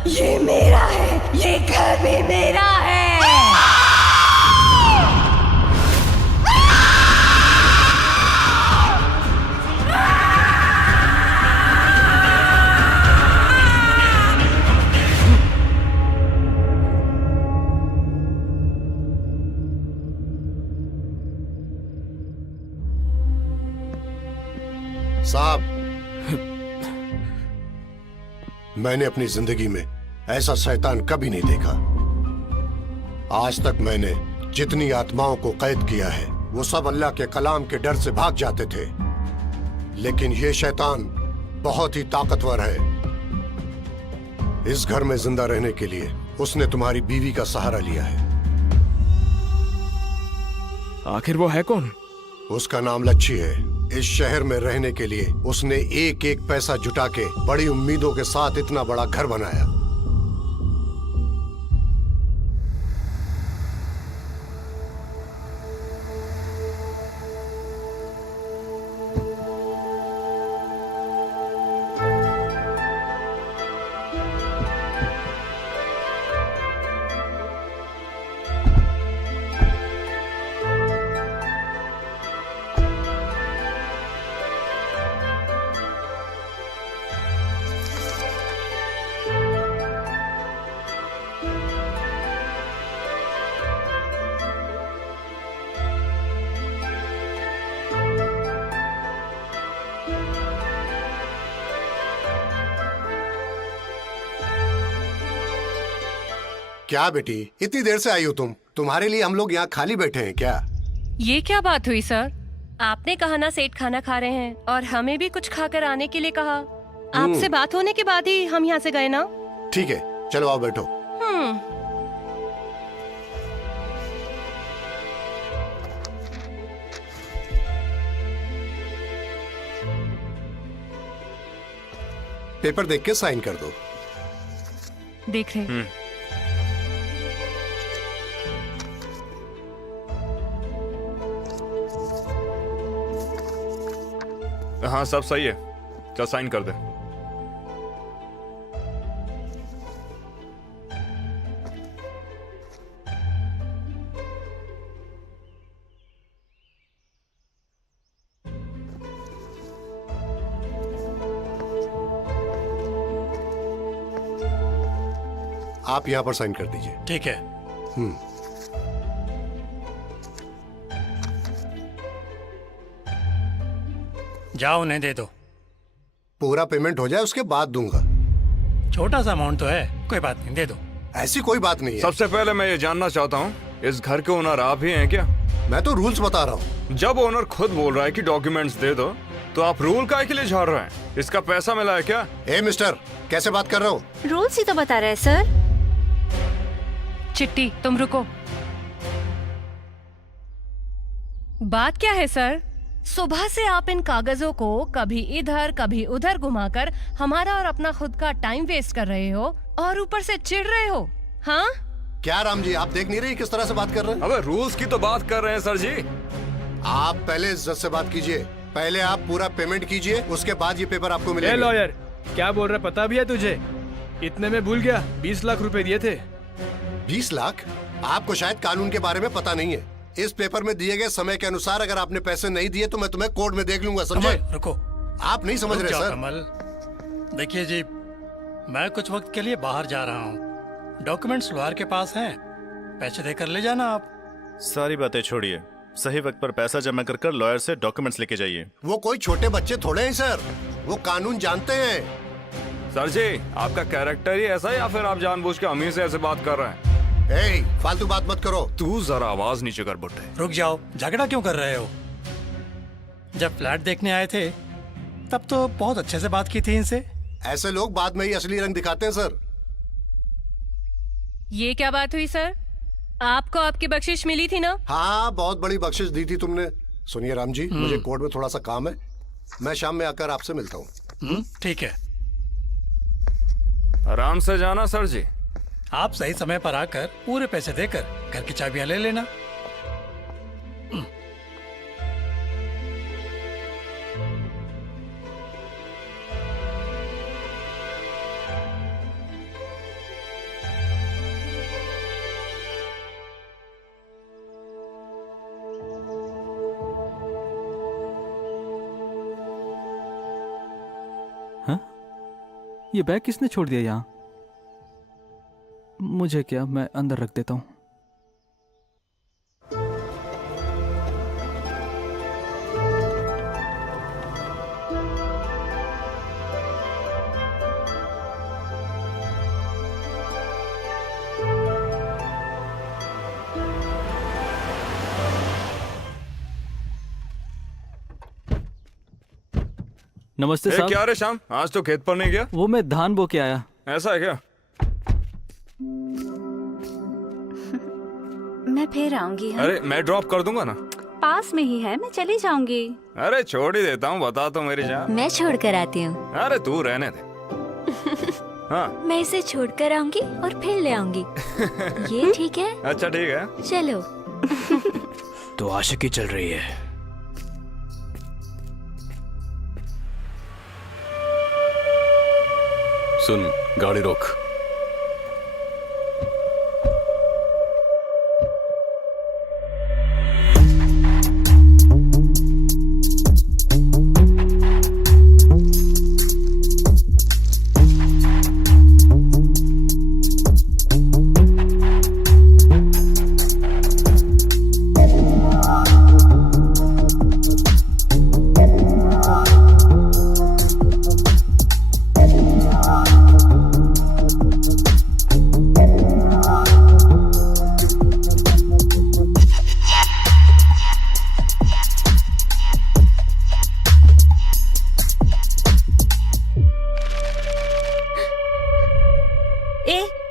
ये मेरा है, ये घर भी मेरा है। साहब, मैंने अपनी जिंदगी में ऐसा शैतान कभी नहीं देखा। आज तक मैंने जितनी आत्माओं को कैद किया है वो सब अल्लाह के कलाम के डर से भाग जाते थे, लेकिन ये शैतान बहुत ही ताकतवर है। इस घर में जिंदा रहने के लिए उसने तुम्हारी बीवी का सहारा लिया है। आखिर वो है कौन? उसका नाम लच्छी है। इस शहर में रहने के लिए उसने एक एक पैसा जुटा के बड़ी उम्मीदों के साथ इतना बड़ा घर बनाया। क्या बेटी, इतनी देर से आई हो तुम? तुम्हारे लिए हम लोग यहाँ खाली बैठे हैं क्या? ये क्या बात हुई सर? आपने कहा ना सेठ खाना खा रहे हैं और हमें भी कुछ खाकर आने के लिए कहा। आपसे बात होने के बाद ही हम यहाँ से गए ना। ठीक है, चलो आओ बैठो। पेपर देख के साइन कर दो। देख रहे। हाँ सब सही है, चल साइन कर दे। आप यहाँ पर साइन कर दीजिए। ठीक है। जाओ उन्हें दे दो। पूरा पेमेंट हो जाए उसके बाद दूंगा। छोटा सा अमाउंट तो है, कोई बात नहीं, दे दो। ऐसी कोई बात नहीं है। सबसे पहले मैं ये जानना चाहता हूँ, इस घर के ओनर आप ही हैं क्या? मैं तो रूल्स बता रहा हूँ। जब ओनर खुद बोल रहा है कि डॉक्यूमेंट्स दे दो, तो आप रूल काहे के लिए झाड़ रहे हैं? इसका पैसा मिला है क्या? ए मिस्टर, कैसे बात कर रहे हो? रूल्स ही तो बता रहे हैं सर। चिट्टी तुम रुको। बात क्या है सर? सुबह से आप इन कागजों को कभी इधर कभी उधर घुमाकर हमारा और अपना खुद का टाइम वेस्ट कर रहे हो और ऊपर से चिढ़ रहे हो। हाँ क्या राम जी, आप देख नहीं रही किस तरह से बात कर रहे हैं? अबे रूल्स की तो बात कर रहे हैं सर जी। आप पहले इज्जत से बात कीजिए। पहले आप पूरा पेमेंट कीजिए, उसके बाद ये पेपर आपको मिलेगा। लॉयर, क्या बोल रहा पता भी है तुझे? इतने में भूल गया, 20 लाख रुपए दिए थे। 20 लाख? आपको शायद कानून के बारे में पता नहीं है। इस पेपर में दिए गए समय के अनुसार अगर आपने पैसे नहीं दिए तो मैं तुम्हें कोर्ट में देख लूंगा, समझे? रुको, आप नहीं समझ रहे सर। कमल, देखिए जी, मैं कुछ वक्त के लिए बाहर जा रहा हूँ। डॉक्यूमेंट्स लॉयर के पास हैं, पैसे देकर ले जाना आप। सारी बातें छोड़िए, सही वक्त पर पैसा जमा कर कर लॉयर से डॉक्यूमेंट्स लेके जाइए। वो कोई छोटे बच्चे थोड़े हैं सर, वो कानून जानते हैं। सर जी, आपका कैरेक्टर ही ऐसा है या फिर आप जानबूझ के अमीर से ऐसे बात कर रहे हैं? फालतू बात मत करो। तू जरा आवाज नीचे कर बुट्टे। रुक जाओ, झगड़ा क्यों कर रहे हो? जब फ्लैट देखने आए थे तब तो बहुत अच्छे से बात की थी इनसे। ऐसे लोग बाद में ही असली रंग दिखाते हैं सर। ये क्या बात हुई सर? आपको आपकी बख्शिश मिली थी ना? हाँ, बहुत बड़ी बख्शिश दी थी तुमने। सुनिए राम जी, मुझे कोर्ट में थोड़ा सा काम है, मैं शाम में आकर आपसे मिलता हूँ। ठीक है। आराम से जाना सर जी। आप सही समय पर आकर पूरे पैसे देकर घर की चाबियां ले लेना। हाँ? ये बैग किसने छोड़ दिया यहाँ? मुझे क्या, मैं अंदर रख देता हूँ। नमस्ते साहब। क्या रे श्याम, आज तो खेत पर नहीं गया? वो मैं धान बो के आया। ऐसा है क्या? मैं फिर आऊंगी। हाँ? अरे मैं ड्रॉप कर दूंगा ना। पास में ही है, मैं चली जाऊंगी। अरे छोड़ ही देता हूँ, बता तो मेरी जान। मैं छोड़ कर आती हूँ। अरे तू रहने दे। हाँ मैं इसे छोड़ कर आऊंगी और फिर ले आऊंगी। ये ठीक है? अच्छा ठीक है, चलो। तो आशिकी चल रही है। सुन, गाड़ी रोक।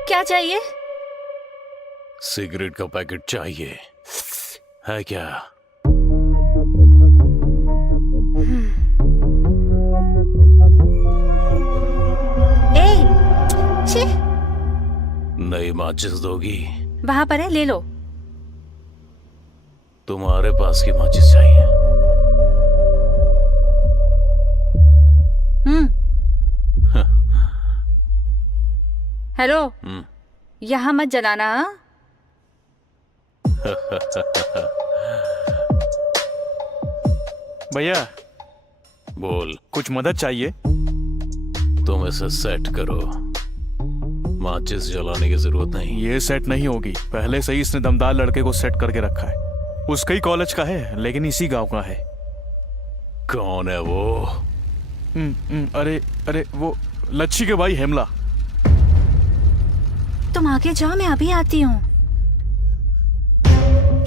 क्या चाहिए? सिगरेट का पैकेट चाहिए है क्या? छी, नई माचिस दोगी? वहाँ पर है, ले लो। तुम्हारे पास की माचिस चाहिए? हेलो, यहाँ मत जलाना। भैया बोल। कुछ मदद चाहिए? तुम इसे सेट करो। माचिस जलाने की जरूरत नहीं। ये सेट नहीं होगी, पहले से ही इसने दमदार लड़के को सेट करके रखा है। उसका ही कॉलेज का है लेकिन इसी गांव का है। कौन है वो? अरे वो लच्छी के भाई हेमला। तुम आगे जाओ, मैं अभी आती हूँ।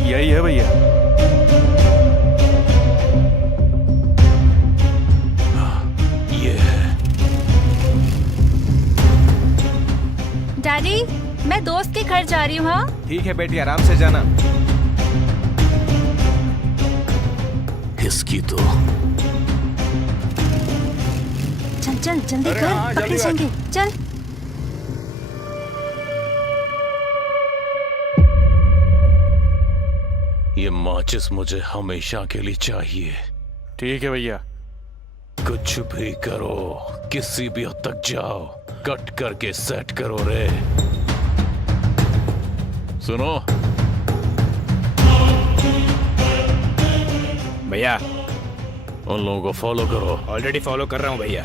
यही है भैया। ये है। डैडी, मैं दोस्त के घर जा रही हूँ। हाँ ठीक है बेटी, आराम से जाना। इसकी तो चल चल जल्दी कर, पकड़े जाएंगे। चल। ये माचिस मुझे हमेशा के लिए चाहिए। ठीक है भैया। कुछ भी करो, किसी भी हद तक जाओ, कट करके सेट करो रे। सुनो भैया, उन लोगों को फॉलो करो। ऑलरेडी फॉलो कर रहा हूँ भैया।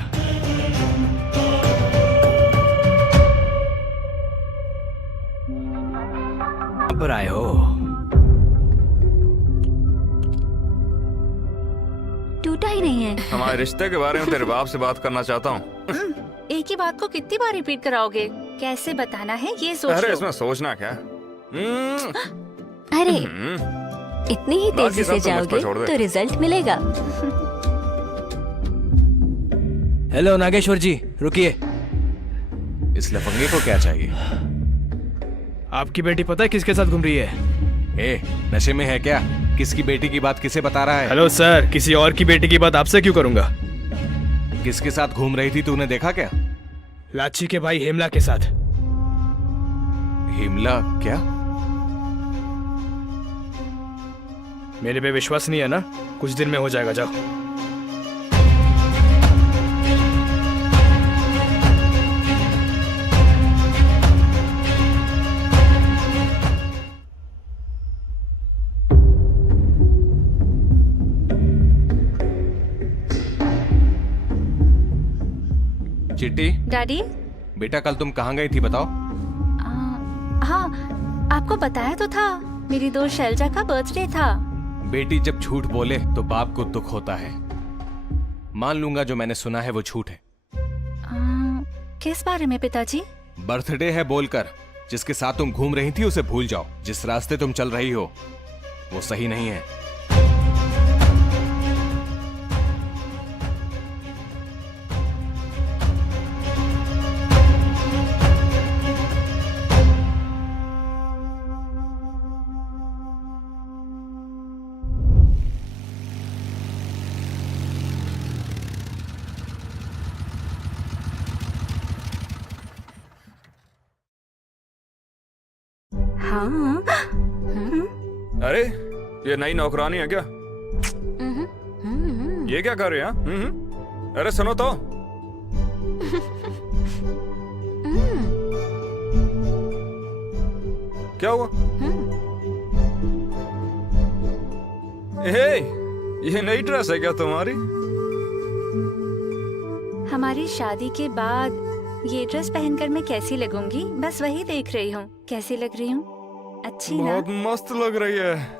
पर आए हो? टूटा ही नहीं है। हमारे रिश्ते के बारे में तेरे बाप से बात करना चाहता हूँ। एक ही बात को कितनी बार रिपीट कराओगे? कैसे बताना है ये सोच अरे लो। इसमें सोचना क्या? अरे इतनी ही तेजी से जाओगे तो रिजल्ट मिलेगा। हेलो नागेश्वर जी, रुकिए। इस लफंगे को क्या चाहिए? आपकी बेटी पता है किसके साथ घूम रही है? ए, नशे में है क्या? किसकी बेटी की बात किसे बता रहा है? हेलो सर, किसी और की बेटी की बात आपसे क्यों करूंगा? किसके साथ घूम रही थी तूने देखा क्या? लाची के भाई हेमला के साथ। हेमला क्या? मेरे पे विश्वास नहीं है ना? कुछ दिन में हो जाएगा, जाओ। चिट्टी, डैडी। बेटा कल तुम कहाँ गई थी बताओ? हाँ, आपको बताया तो था, मेरी दोस्त शैलजा का बर्थडे था। बेटी जब झूठ बोले तो बाप को दुख होता है। मान लूंगा जो मैंने सुना है वो झूठ है। किस बारे में पिताजी? बर्थडे है बोलकर जिसके साथ तुम घूम रही थी उसे भूल जाओ। जिस रास्ते तुम चल रही हो वो सही नहीं है। हाँ। अरे ये नई नौकरानी है क्या? ये क्या कर रहे हैं? अरे सुनो तो। क्या हुआ? ये नई ड्रेस है क्या तुम्हारी? हमारी शादी के बाद ये ड्रेस पहनकर मैं कैसी लगूंगी, बस वही देख रही हूँ। कैसी लग रही हूँ? अच्छी ना? बहुत मस्त लग रही है।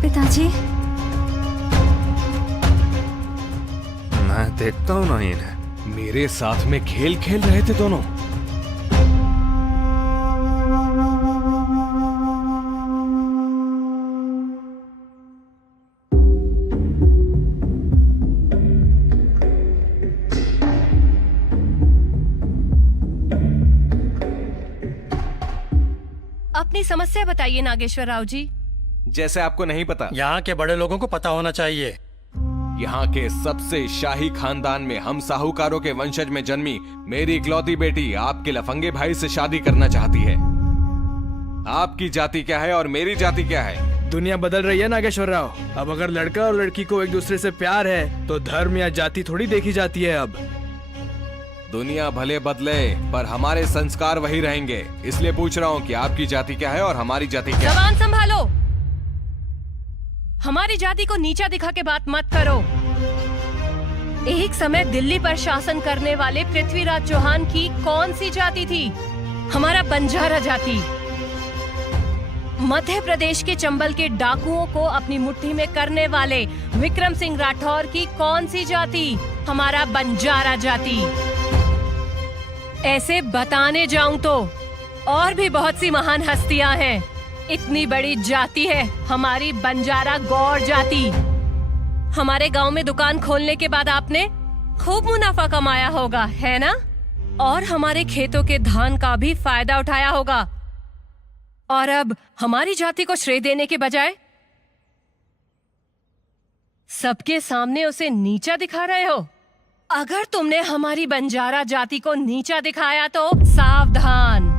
पिताजी, मैं देखता हूँ ना इन्हें। मेरे साथ में खेल खेल रहे थे दोनों। अपनी समस्या बताइए नागेश्वर राव जी। जैसे आपको नहीं पता, यहाँ के बड़े लोगों को पता होना चाहिए। यहाँ के सबसे शाही खानदान में हम साहूकारों के वंशज में जन्मी मेरी इकलौती बेटी आपके लफंगे भाई से शादी करना चाहती है। आपकी जाति क्या है और मेरी जाति क्या है दुनिया बदल रही है नागेश्वर राव। अब अगर लड़का और लड़की को एक दूसरे से प्यार है तो धर्म या जाति थोड़ी देखी जाती है। अब दुनिया भले बदले पर हमारे संस्कार वही रहेंगे। इसलिए पूछ रहा हूँ कि आपकी जाति क्या है और हमारी जाति क्या है। जबान संभालो। हमारी जाति को नीचा दिखा के बात मत करो। एक समय दिल्ली पर शासन करने वाले पृथ्वीराज चौहान की कौन सी जाति थी? हमारा बंजारा जाति। मध्य प्रदेश के चंबल के डाकुओं को अपनी मुट्ठी में करने वाले विक्रम सिंह राठौर की कौन सी जाति? हमारा बंजारा जाति। ऐसे बताने जाऊं तो और भी बहुत सी महान हस्तियां हैं। इतनी बड़ी जाति है हमारी बंजारा गौड़ जाति। हमारे गांव में दुकान खोलने के बाद आपने खूब मुनाफा कमाया होगा, है ना? और हमारे खेतों के धान का भी फायदा उठाया होगा। और अब हमारी जाति को श्रेय देने के बजाय सबके सामने उसे नीचा दिखा रहे हो। अगर तुमने हमारी बंजारा जाति को नीचा दिखाया तो सावधान।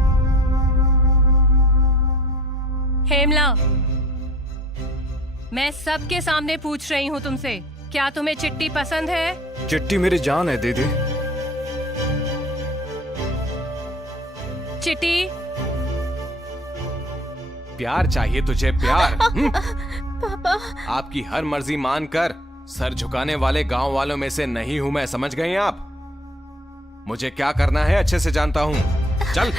हेमला, मैं सबके सामने पूछ रही हूँ तुमसे, क्या तुम्हें चिट्टी पसंद है? चिट्टी मेरी जान है दीदी। चिट्टी, प्यार चाहिए तुझे, प्यार। पापा, आपकी हर मर्जी मानकर सर झुकाने वाले गांव वालों में से नहीं हूं मैं, समझ गए आप? मुझे क्या करना है अच्छे से जानता हूं। चल।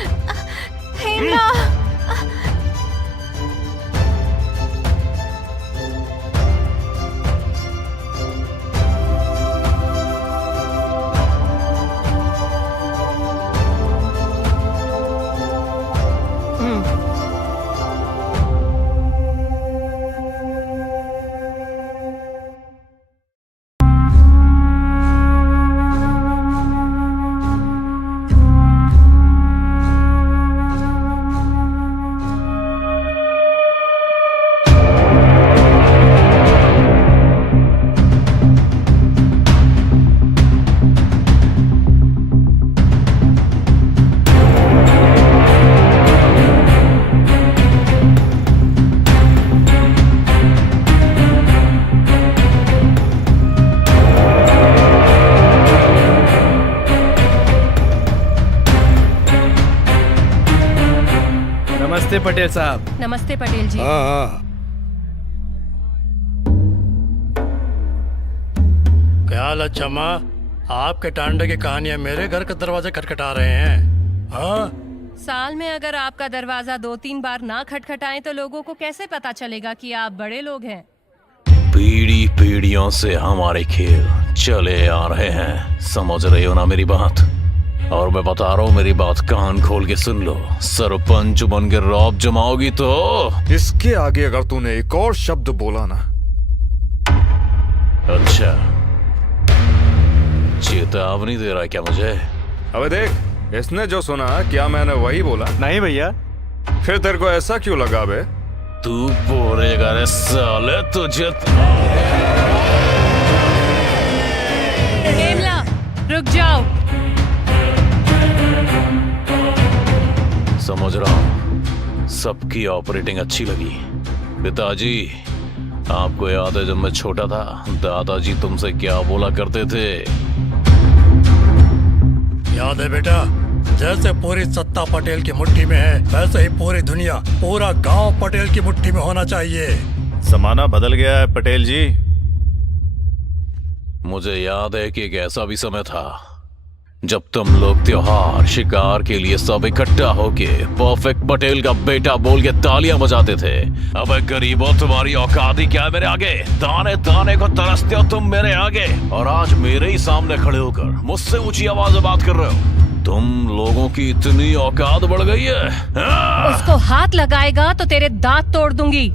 नमस्ते पटेल साहब। नमस्ते पटेल जी। क्या हाल अच्छा माँ, आपके टांडे की कहानियां मेरे घर के दरवाजे खटखटा रहे हैं। हाँ, साल में अगर आपका दरवाजा 2-3 बार ना खटखटाएं तो लोगों को कैसे पता चलेगा कि आप बड़े लोग हैं? पीढ़ी पीढ़ियों से हमारे खेल चले आ रहे हैं, समझ रहे हो ना मेरी बात? और मैं बता रहा हूँ, मेरी बात कान खोल के सुन लो। सरपंच बन के रौब जमाओगी तो इसके आगे अगर तूने एक और शब्द बोला ना। अच्छा, चेतावनी दे रहा है क्या मुझे? अबे देख, इसने जो सुना क्या मैंने वही बोला? नहीं भैया। फिर तेरे को ऐसा क्यों लगा बे? तू बोलेगा रे साले तुझे। हेमला, रुक जाओ। समझ रहा हूँ, सबकी ऑपरेटिंग अच्छी लगी। पिताजी, आपको याद है जब मैं छोटा था दादाजी तुमसे क्या बोला करते थे? याद है बेटा, जैसे पूरी सत्ता पटेल की मुट्ठी में है वैसे ही पूरी दुनिया, पूरा गांव पटेल की मुट्ठी में होना चाहिए। जमाना बदल गया है पटेल जी। मुझे याद है कि एक ऐसा भी समय था जब तुम लोग त्योहार शिकार के लिए सब इकट्ठा होके परफेक्ट पटेल का बेटा बोल के तालियां बजाते थे। अबे गरीबों, तुम्हारी औकात ही क्या है मेरे आगे? दाने दाने को तरसते हो तुम मेरे आगे, और आज मेरे ही सामने खड़े होकर मुझसे ऊंची आवाज में बात कर रहे हो। तुम लोगों की इतनी औकात बढ़ गई है। उसको हाथ लगाएगा तो तेरे दांत तोड़ दूंगी।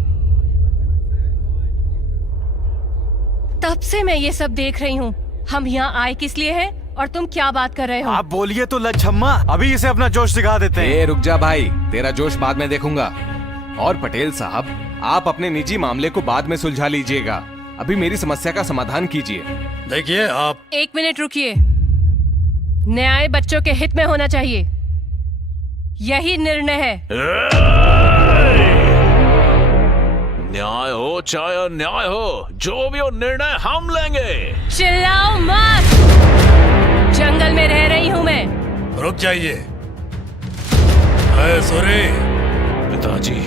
तब से मैं ये सब देख रही हूँ। हम यहाँ आए किस लिए हैं और तुम क्या बात कर रहे हो? आप बोलिए तो लच्छम्मा, अभी इसे अपना जोश दिखा देते हैं। रुक जा भाई, तेरा जोश बाद में देखूंगा। और पटेल साहब, आप अपने निजी मामले को बाद में सुलझा लीजिएगा, अभी मेरी समस्या का समाधान कीजिए। देखिए आप 1 मिनट रुकिए। न्याय बच्चों के हित में होना चाहिए, यही निर्णय है। न्याय हो चाहे अन्याय हो, जो भी हो निर्णय हम लेंगे। चिल्लाओ मत, जंगल में रह रही हूँ मैं। रुक जाइए। अरे सूरी, पिताजी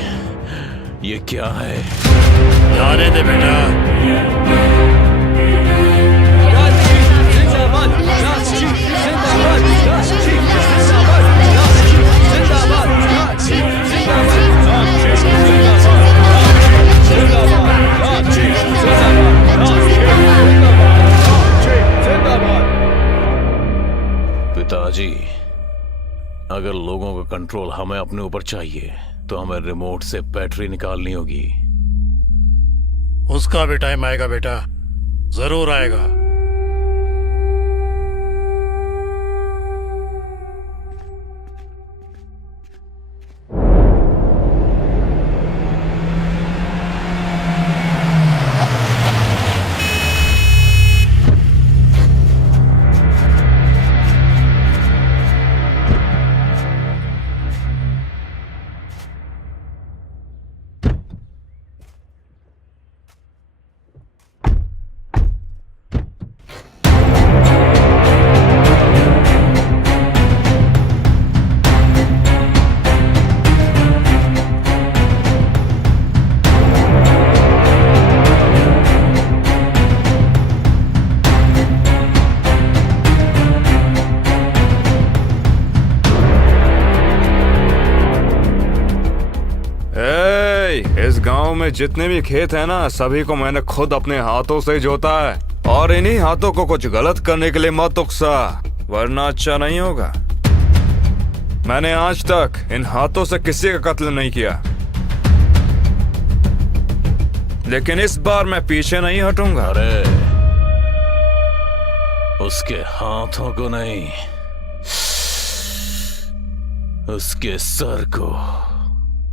ये क्या है? जाने दे बेटा। पिताजी, अगर लोगों का कंट्रोल हमें अपने ऊपर चाहिए तो हमें रिमोट से बैटरी निकालनी होगी। उसका भी टाइम आएगा बेटा, जरूर आएगा। इस गांव में जितने भी खेत हैं ना, सभी को मैंने खुद अपने हाथों से जोता है। और इन्हीं हाथों को कुछ गलत करने के लिए मत उकसा, वरना अच्छा नहीं होगा। मैंने आज तक इन हाथों से किसी का कत्ल नहीं किया, लेकिन इस बार मैं पीछे नहीं हटूंगा। अरे उसके हाथों को नहीं, उसके सर को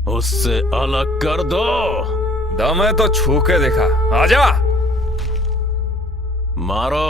उससे अलग कर दो। दम है तो छू के देखा, आजा। मारो।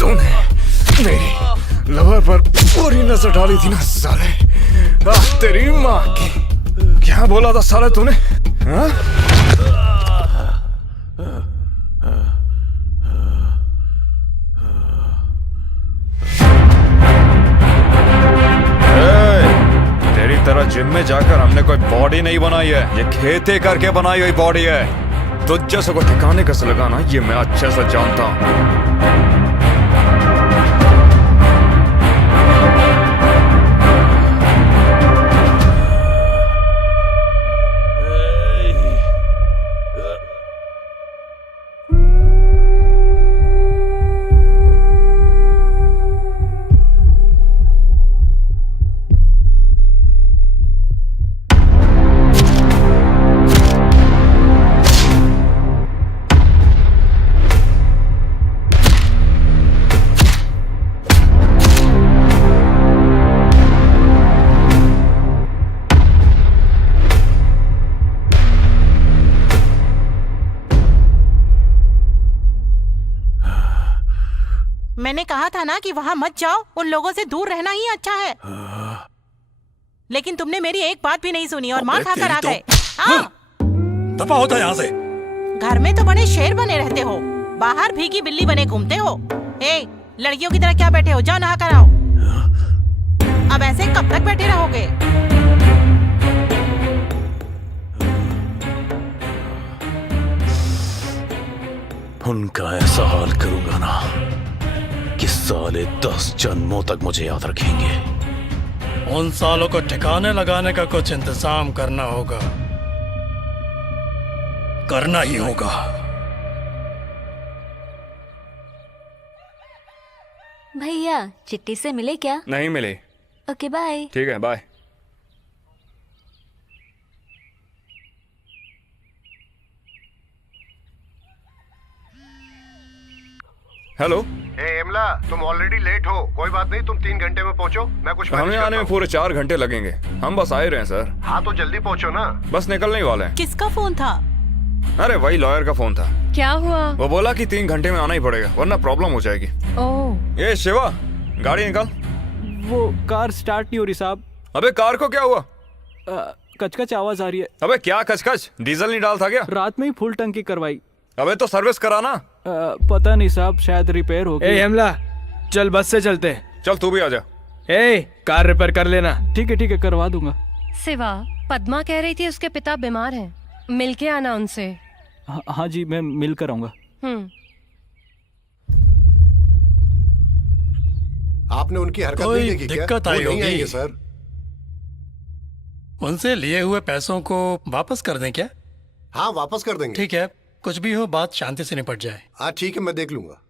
तूने मेरी लवर पर पूरी नजर डाली थी ना साले। तेरी माँ की क्या बोला था साले तूने? हाँ? तेरी तरह जिम में जाकर हमने कोई बॉडी नहीं बनाई है, ये खेती करके बनाई हुई बॉडी है। तुझ जैसे को ठिकाने कैसे लगाना ये मैं अच्छे से जानता हूँ। मैंने कहा था ना कि वहाँ मत जाओ, उन लोगों से दूर रहना ही अच्छा है। लेकिन तुमने मेरी एक बात भी नहीं सुनी और मार खाकर आ गए। दफा होता है यहाँ से। घर में तो बड़े शेर बने रहते हो, बाहर भीगी बिल्ली बने घूमते हो। ए, लड़कियों की तरह क्या बैठे हो? जाओ नहा कर आओ। अब ऐसे कब तक बैठे रहोगे? उनका ऐसा हाल करूंगा ना कि साले 10 जन्मों तक मुझे याद रखेंगे। उन सालों को ठिकाने लगाने का कुछ इंतजाम करना होगा, करना ही होगा। भैया चिट्ठी से मिले क्या? नहीं मिले। Okay bye. ठीक है बाय। हेलो। एमला, तुम ऑलरेडी लेट हो। कोई बात नहीं, तुम 3 घंटे में पहुंचो। मैं कुछ हमें आने में पूरे 4 घंटे लगेंगे। हम बस आए रहे हैं सर। हाँ तो जल्दी पहुंचो ना। बस निकलने ही वाले हैं। किसका फोन था? अरे वही लॉयर का फोन था। क्या हुआ? वो बोला कि 3 घंटे में आना ही पड़ेगा वरना प्रॉब्लम हो जाएगी। ओह। ये शिवा, गाड़ी निकाल। वो कार स्टार्ट नहीं हो रही साहब। अबे कार को क्या हुआ? कचकच आवाज आ रही है। अबे क्या कचकच? डीजल नहीं डाल था क्या? रात में ही फुल टंकी करवाई। अबे तो सर्विस कराना। पता नहीं साहब, शायद रिपेयर हो गई। हमला, चल बस से चलते। चल तू भी आ जा। कार रिपेयर कर लेना। ठीक है करवा दूंगा। सिवा, पद्मा कह रही थी उसके पिता बीमार हैं, मिलके आना उनसे। हाँ जी, मैं मिल कर आऊंगा। आपने उनकी हरकत नहीं देखी क्या? दिक्कत आई होगी सर। उनसे लिए हुए पैसों को वापस कर दें क्या? हाँ वापस कर देंगे। ठीक है, कुछ भी हो बात शांति से निपट जाए। हाँ ठीक है, मैं देख लूंगा।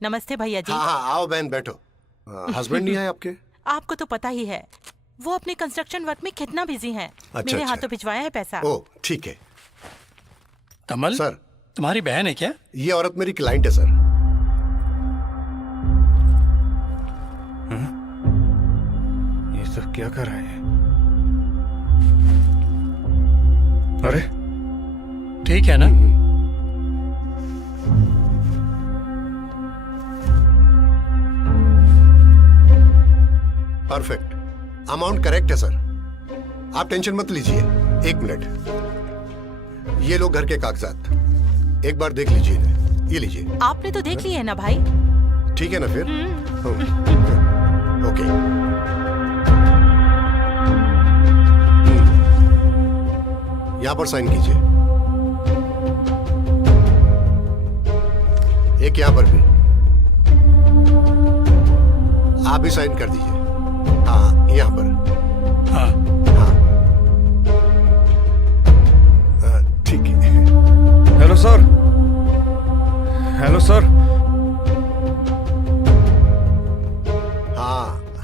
नमस्ते भैया जी। हाँ आओ बहन बैठो। हस्बैंड नहीं आए आपके? आपको तो पता ही है, वो अपने कंस्ट्रक्शन वर्क में कितना बिजी हैं। अच्छा, मेरे हाथों भिजवाया है पैसा। ओ ठीक है। कमल सर, तुम्हारी बहन है क्या? ये औरत मेरी क्लाइंट है सर। ये सब क्या कर रहे हैं? अरे ठीक है ना? परफेक्ट, अमाउंट करेक्ट है सर। आप टेंशन मत लीजिए। 1 मिनट, ये लो घर के कागजात, एक बार देख लीजिए इन्हें। ये लीजिए। आपने तो देख लिए है ना भाई? ठीक है ना फिर? ओके। यहां पर साइन कीजिए, एक यहां पर भी। आप भी साइन कर दीजिए। हाँ यहां पर। हाँ ठीक है। Hello sir. Hello sir.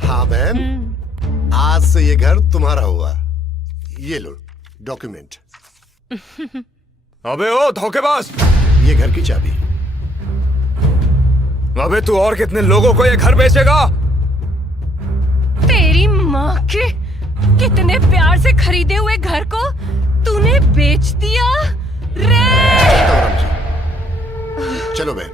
हाँ बहन, आज से ये घर तुम्हारा हुआ। ये लो डॉक्यूमेंट। अबे ओ धोखेबाज! ये घर की चाबी। अबे तू और कितने लोगों को ये घर बेचेगा? तेरी माँ के कितने प्यार से खरीदे हुए घर को तूने बेच दिया रे। चलो बहन।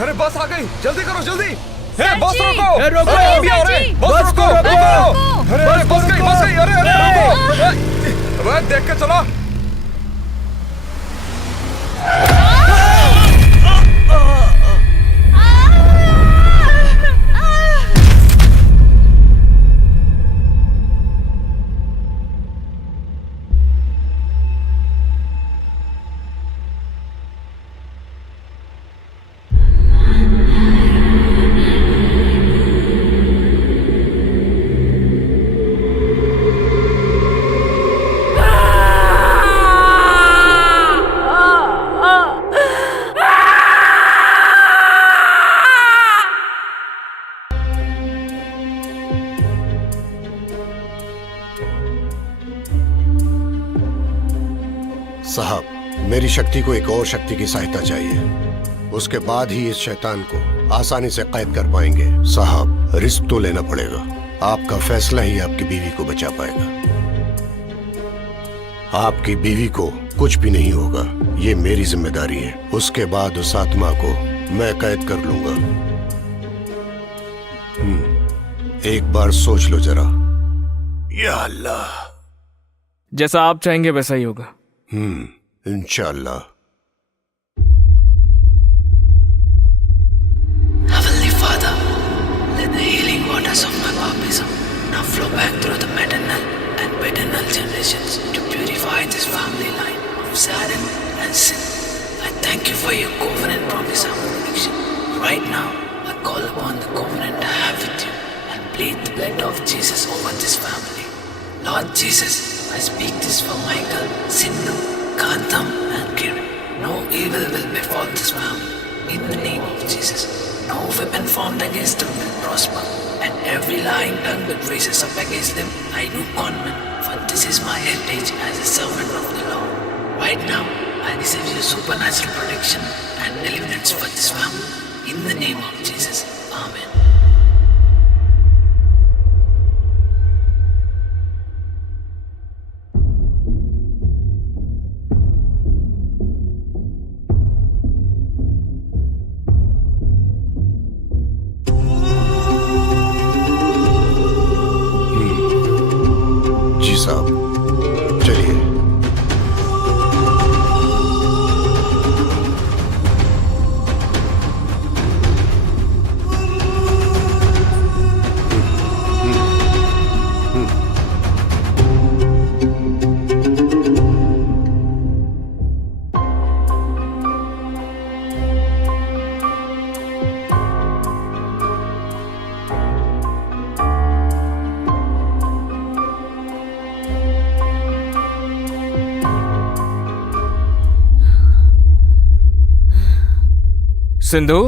अरे बस आ गई, जल्दी करो जल्दी। सर बस जी! रोको, रोको! अरे अभी आ सर रहे, जी! बस रोको, रोको! अरे बस गई, अरे रोको, अरे देख के चलो। साहब, मेरी शक्ति को एक और शक्ति की सहायता चाहिए। उसके बाद ही इस शैतान को आसानी से कैद कर पाएंगे। साहब, रिस्क तो लेना पड़ेगा। आपका फैसला ही आपकी बीवी को बचा पाएगा। आपकी बीवी को कुछ भी नहीं होगा, ये मेरी जिम्मेदारी है। उसके बाद उस आत्मा को मैं कैद कर लूंगा। एक बार सोच लो जरा। या अल्लाह। जैसा आप चाहेंगे वैसा ही होगा। इंशाअल्लाह। Heavenly Father, let the healing waters of my baptism now flow back through the maternal and paternal generations to purify this family line of Satan and sin. I thank you for your covenant promise of protection. Right now, I call upon the covenant I have with you and plead the blood of Jesus over this family. Lord Jesus, I speak this for Michael, Sindhu, Kantam and Kiran. No evil will befall this family. In the name of Jesus, no weapon formed against them will prosper. And every lying tongue that raises up against them, I do condemn. For this is my heritage as a servant of the Lord. Right now, I receive your supernatural protection and deliverance for this family. In the name of Jesus. Amen. जी साहब, चलिए। सिंधु,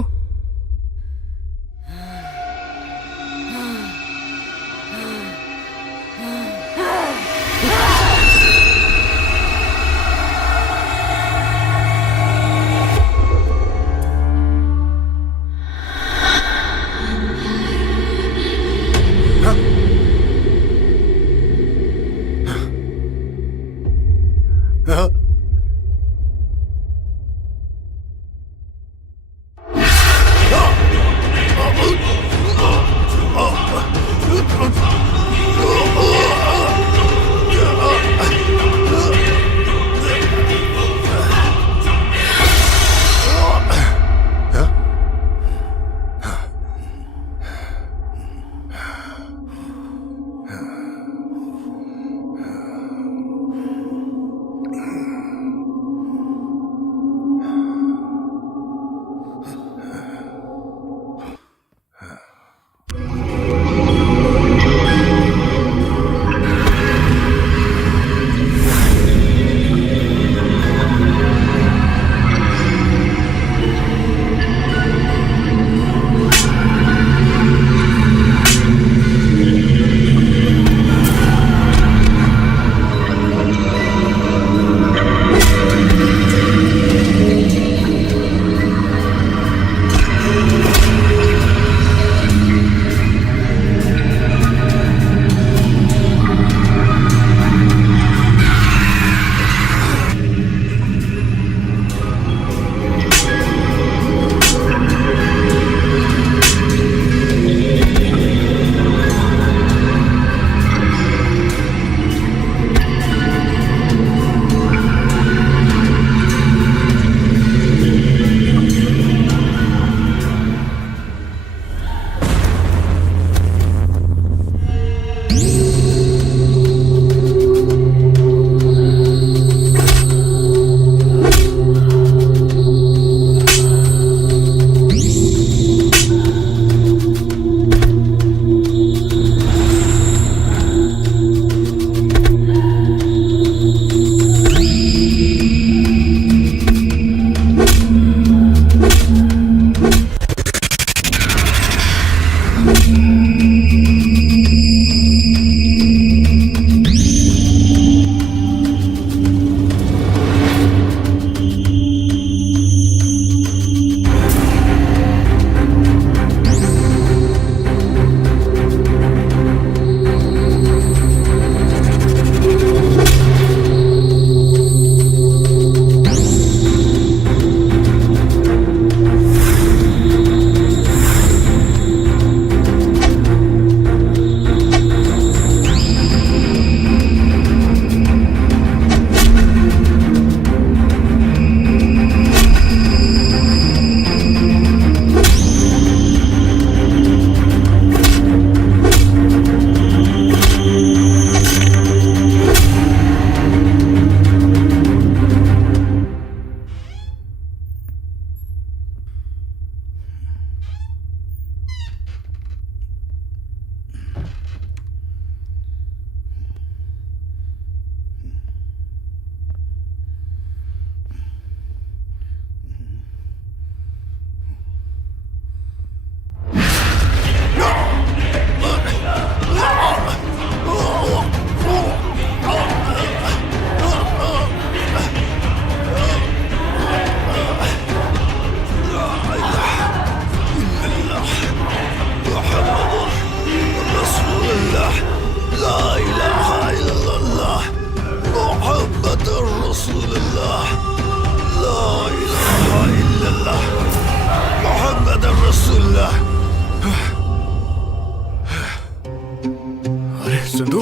सिंधु,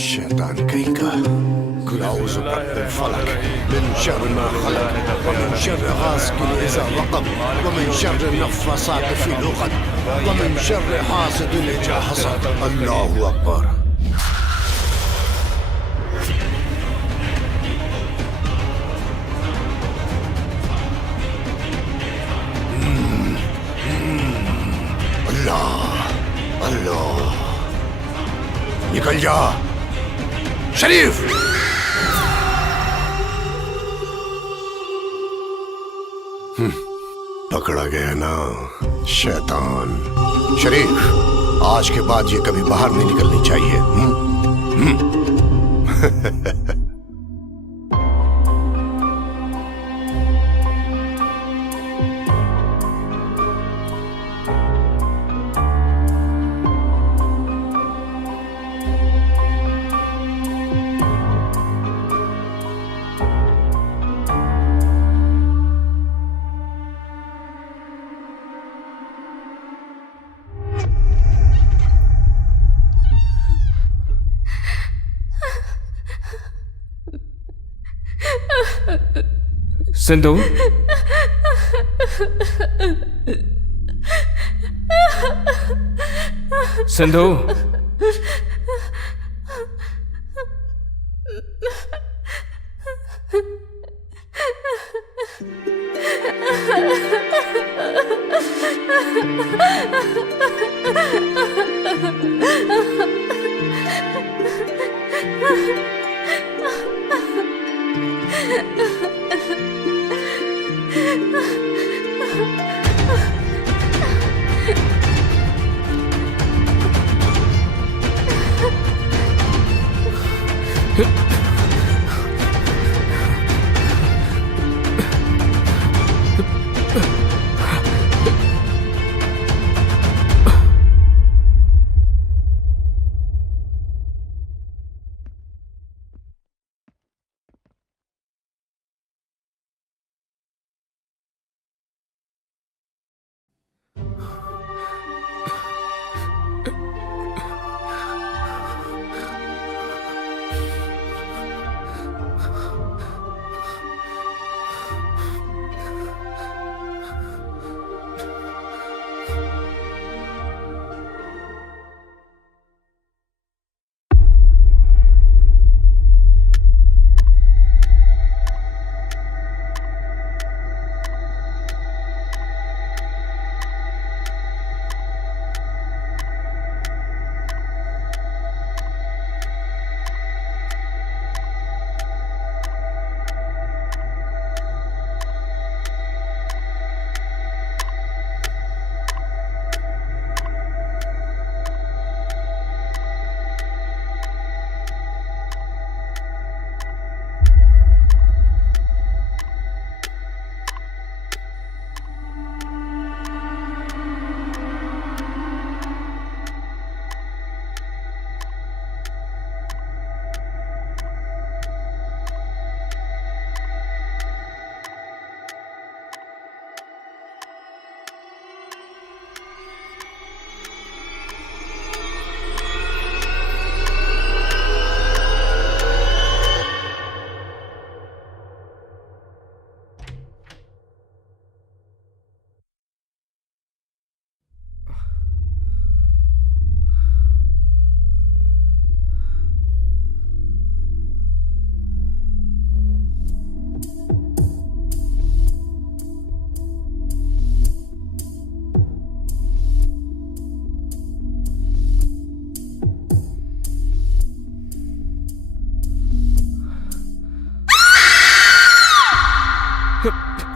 शैतान कहीं का। कुलाउज़ बिरब्बिल फलक, मिन शर्रि मा खलक, व मिन शर्रि गासिकिन इज़ा वक़ब, व मिन शर्रि नफ़्फ़ासाति फ़िल उक़द, व मिन शर्रि हासिदिन इज़ा हसद। अल्लाहु अकबर। अल्लाह, निकल जा शरीफ। पकड़ा गया ना शैतान। शरीफ, आज के बाद ये कभी बाहर नहीं निकलनी चाहिए। सिंधु, सिंधु,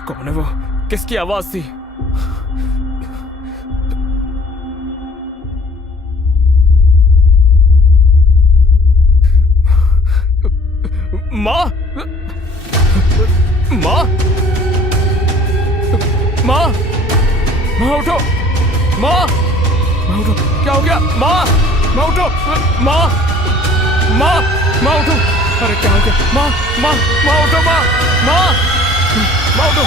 कौन है वो? किसकी आवाज थी? माँ, माँ, माँ, माँ उठो, माँ, माँ उठो, क्या हो गया? माँ, माँ उठो, माँ, माँ, माँ उठो, अरे क्या हो गया? माँ, माँ, माँ उठो, माँ, माँ, माँ उठो।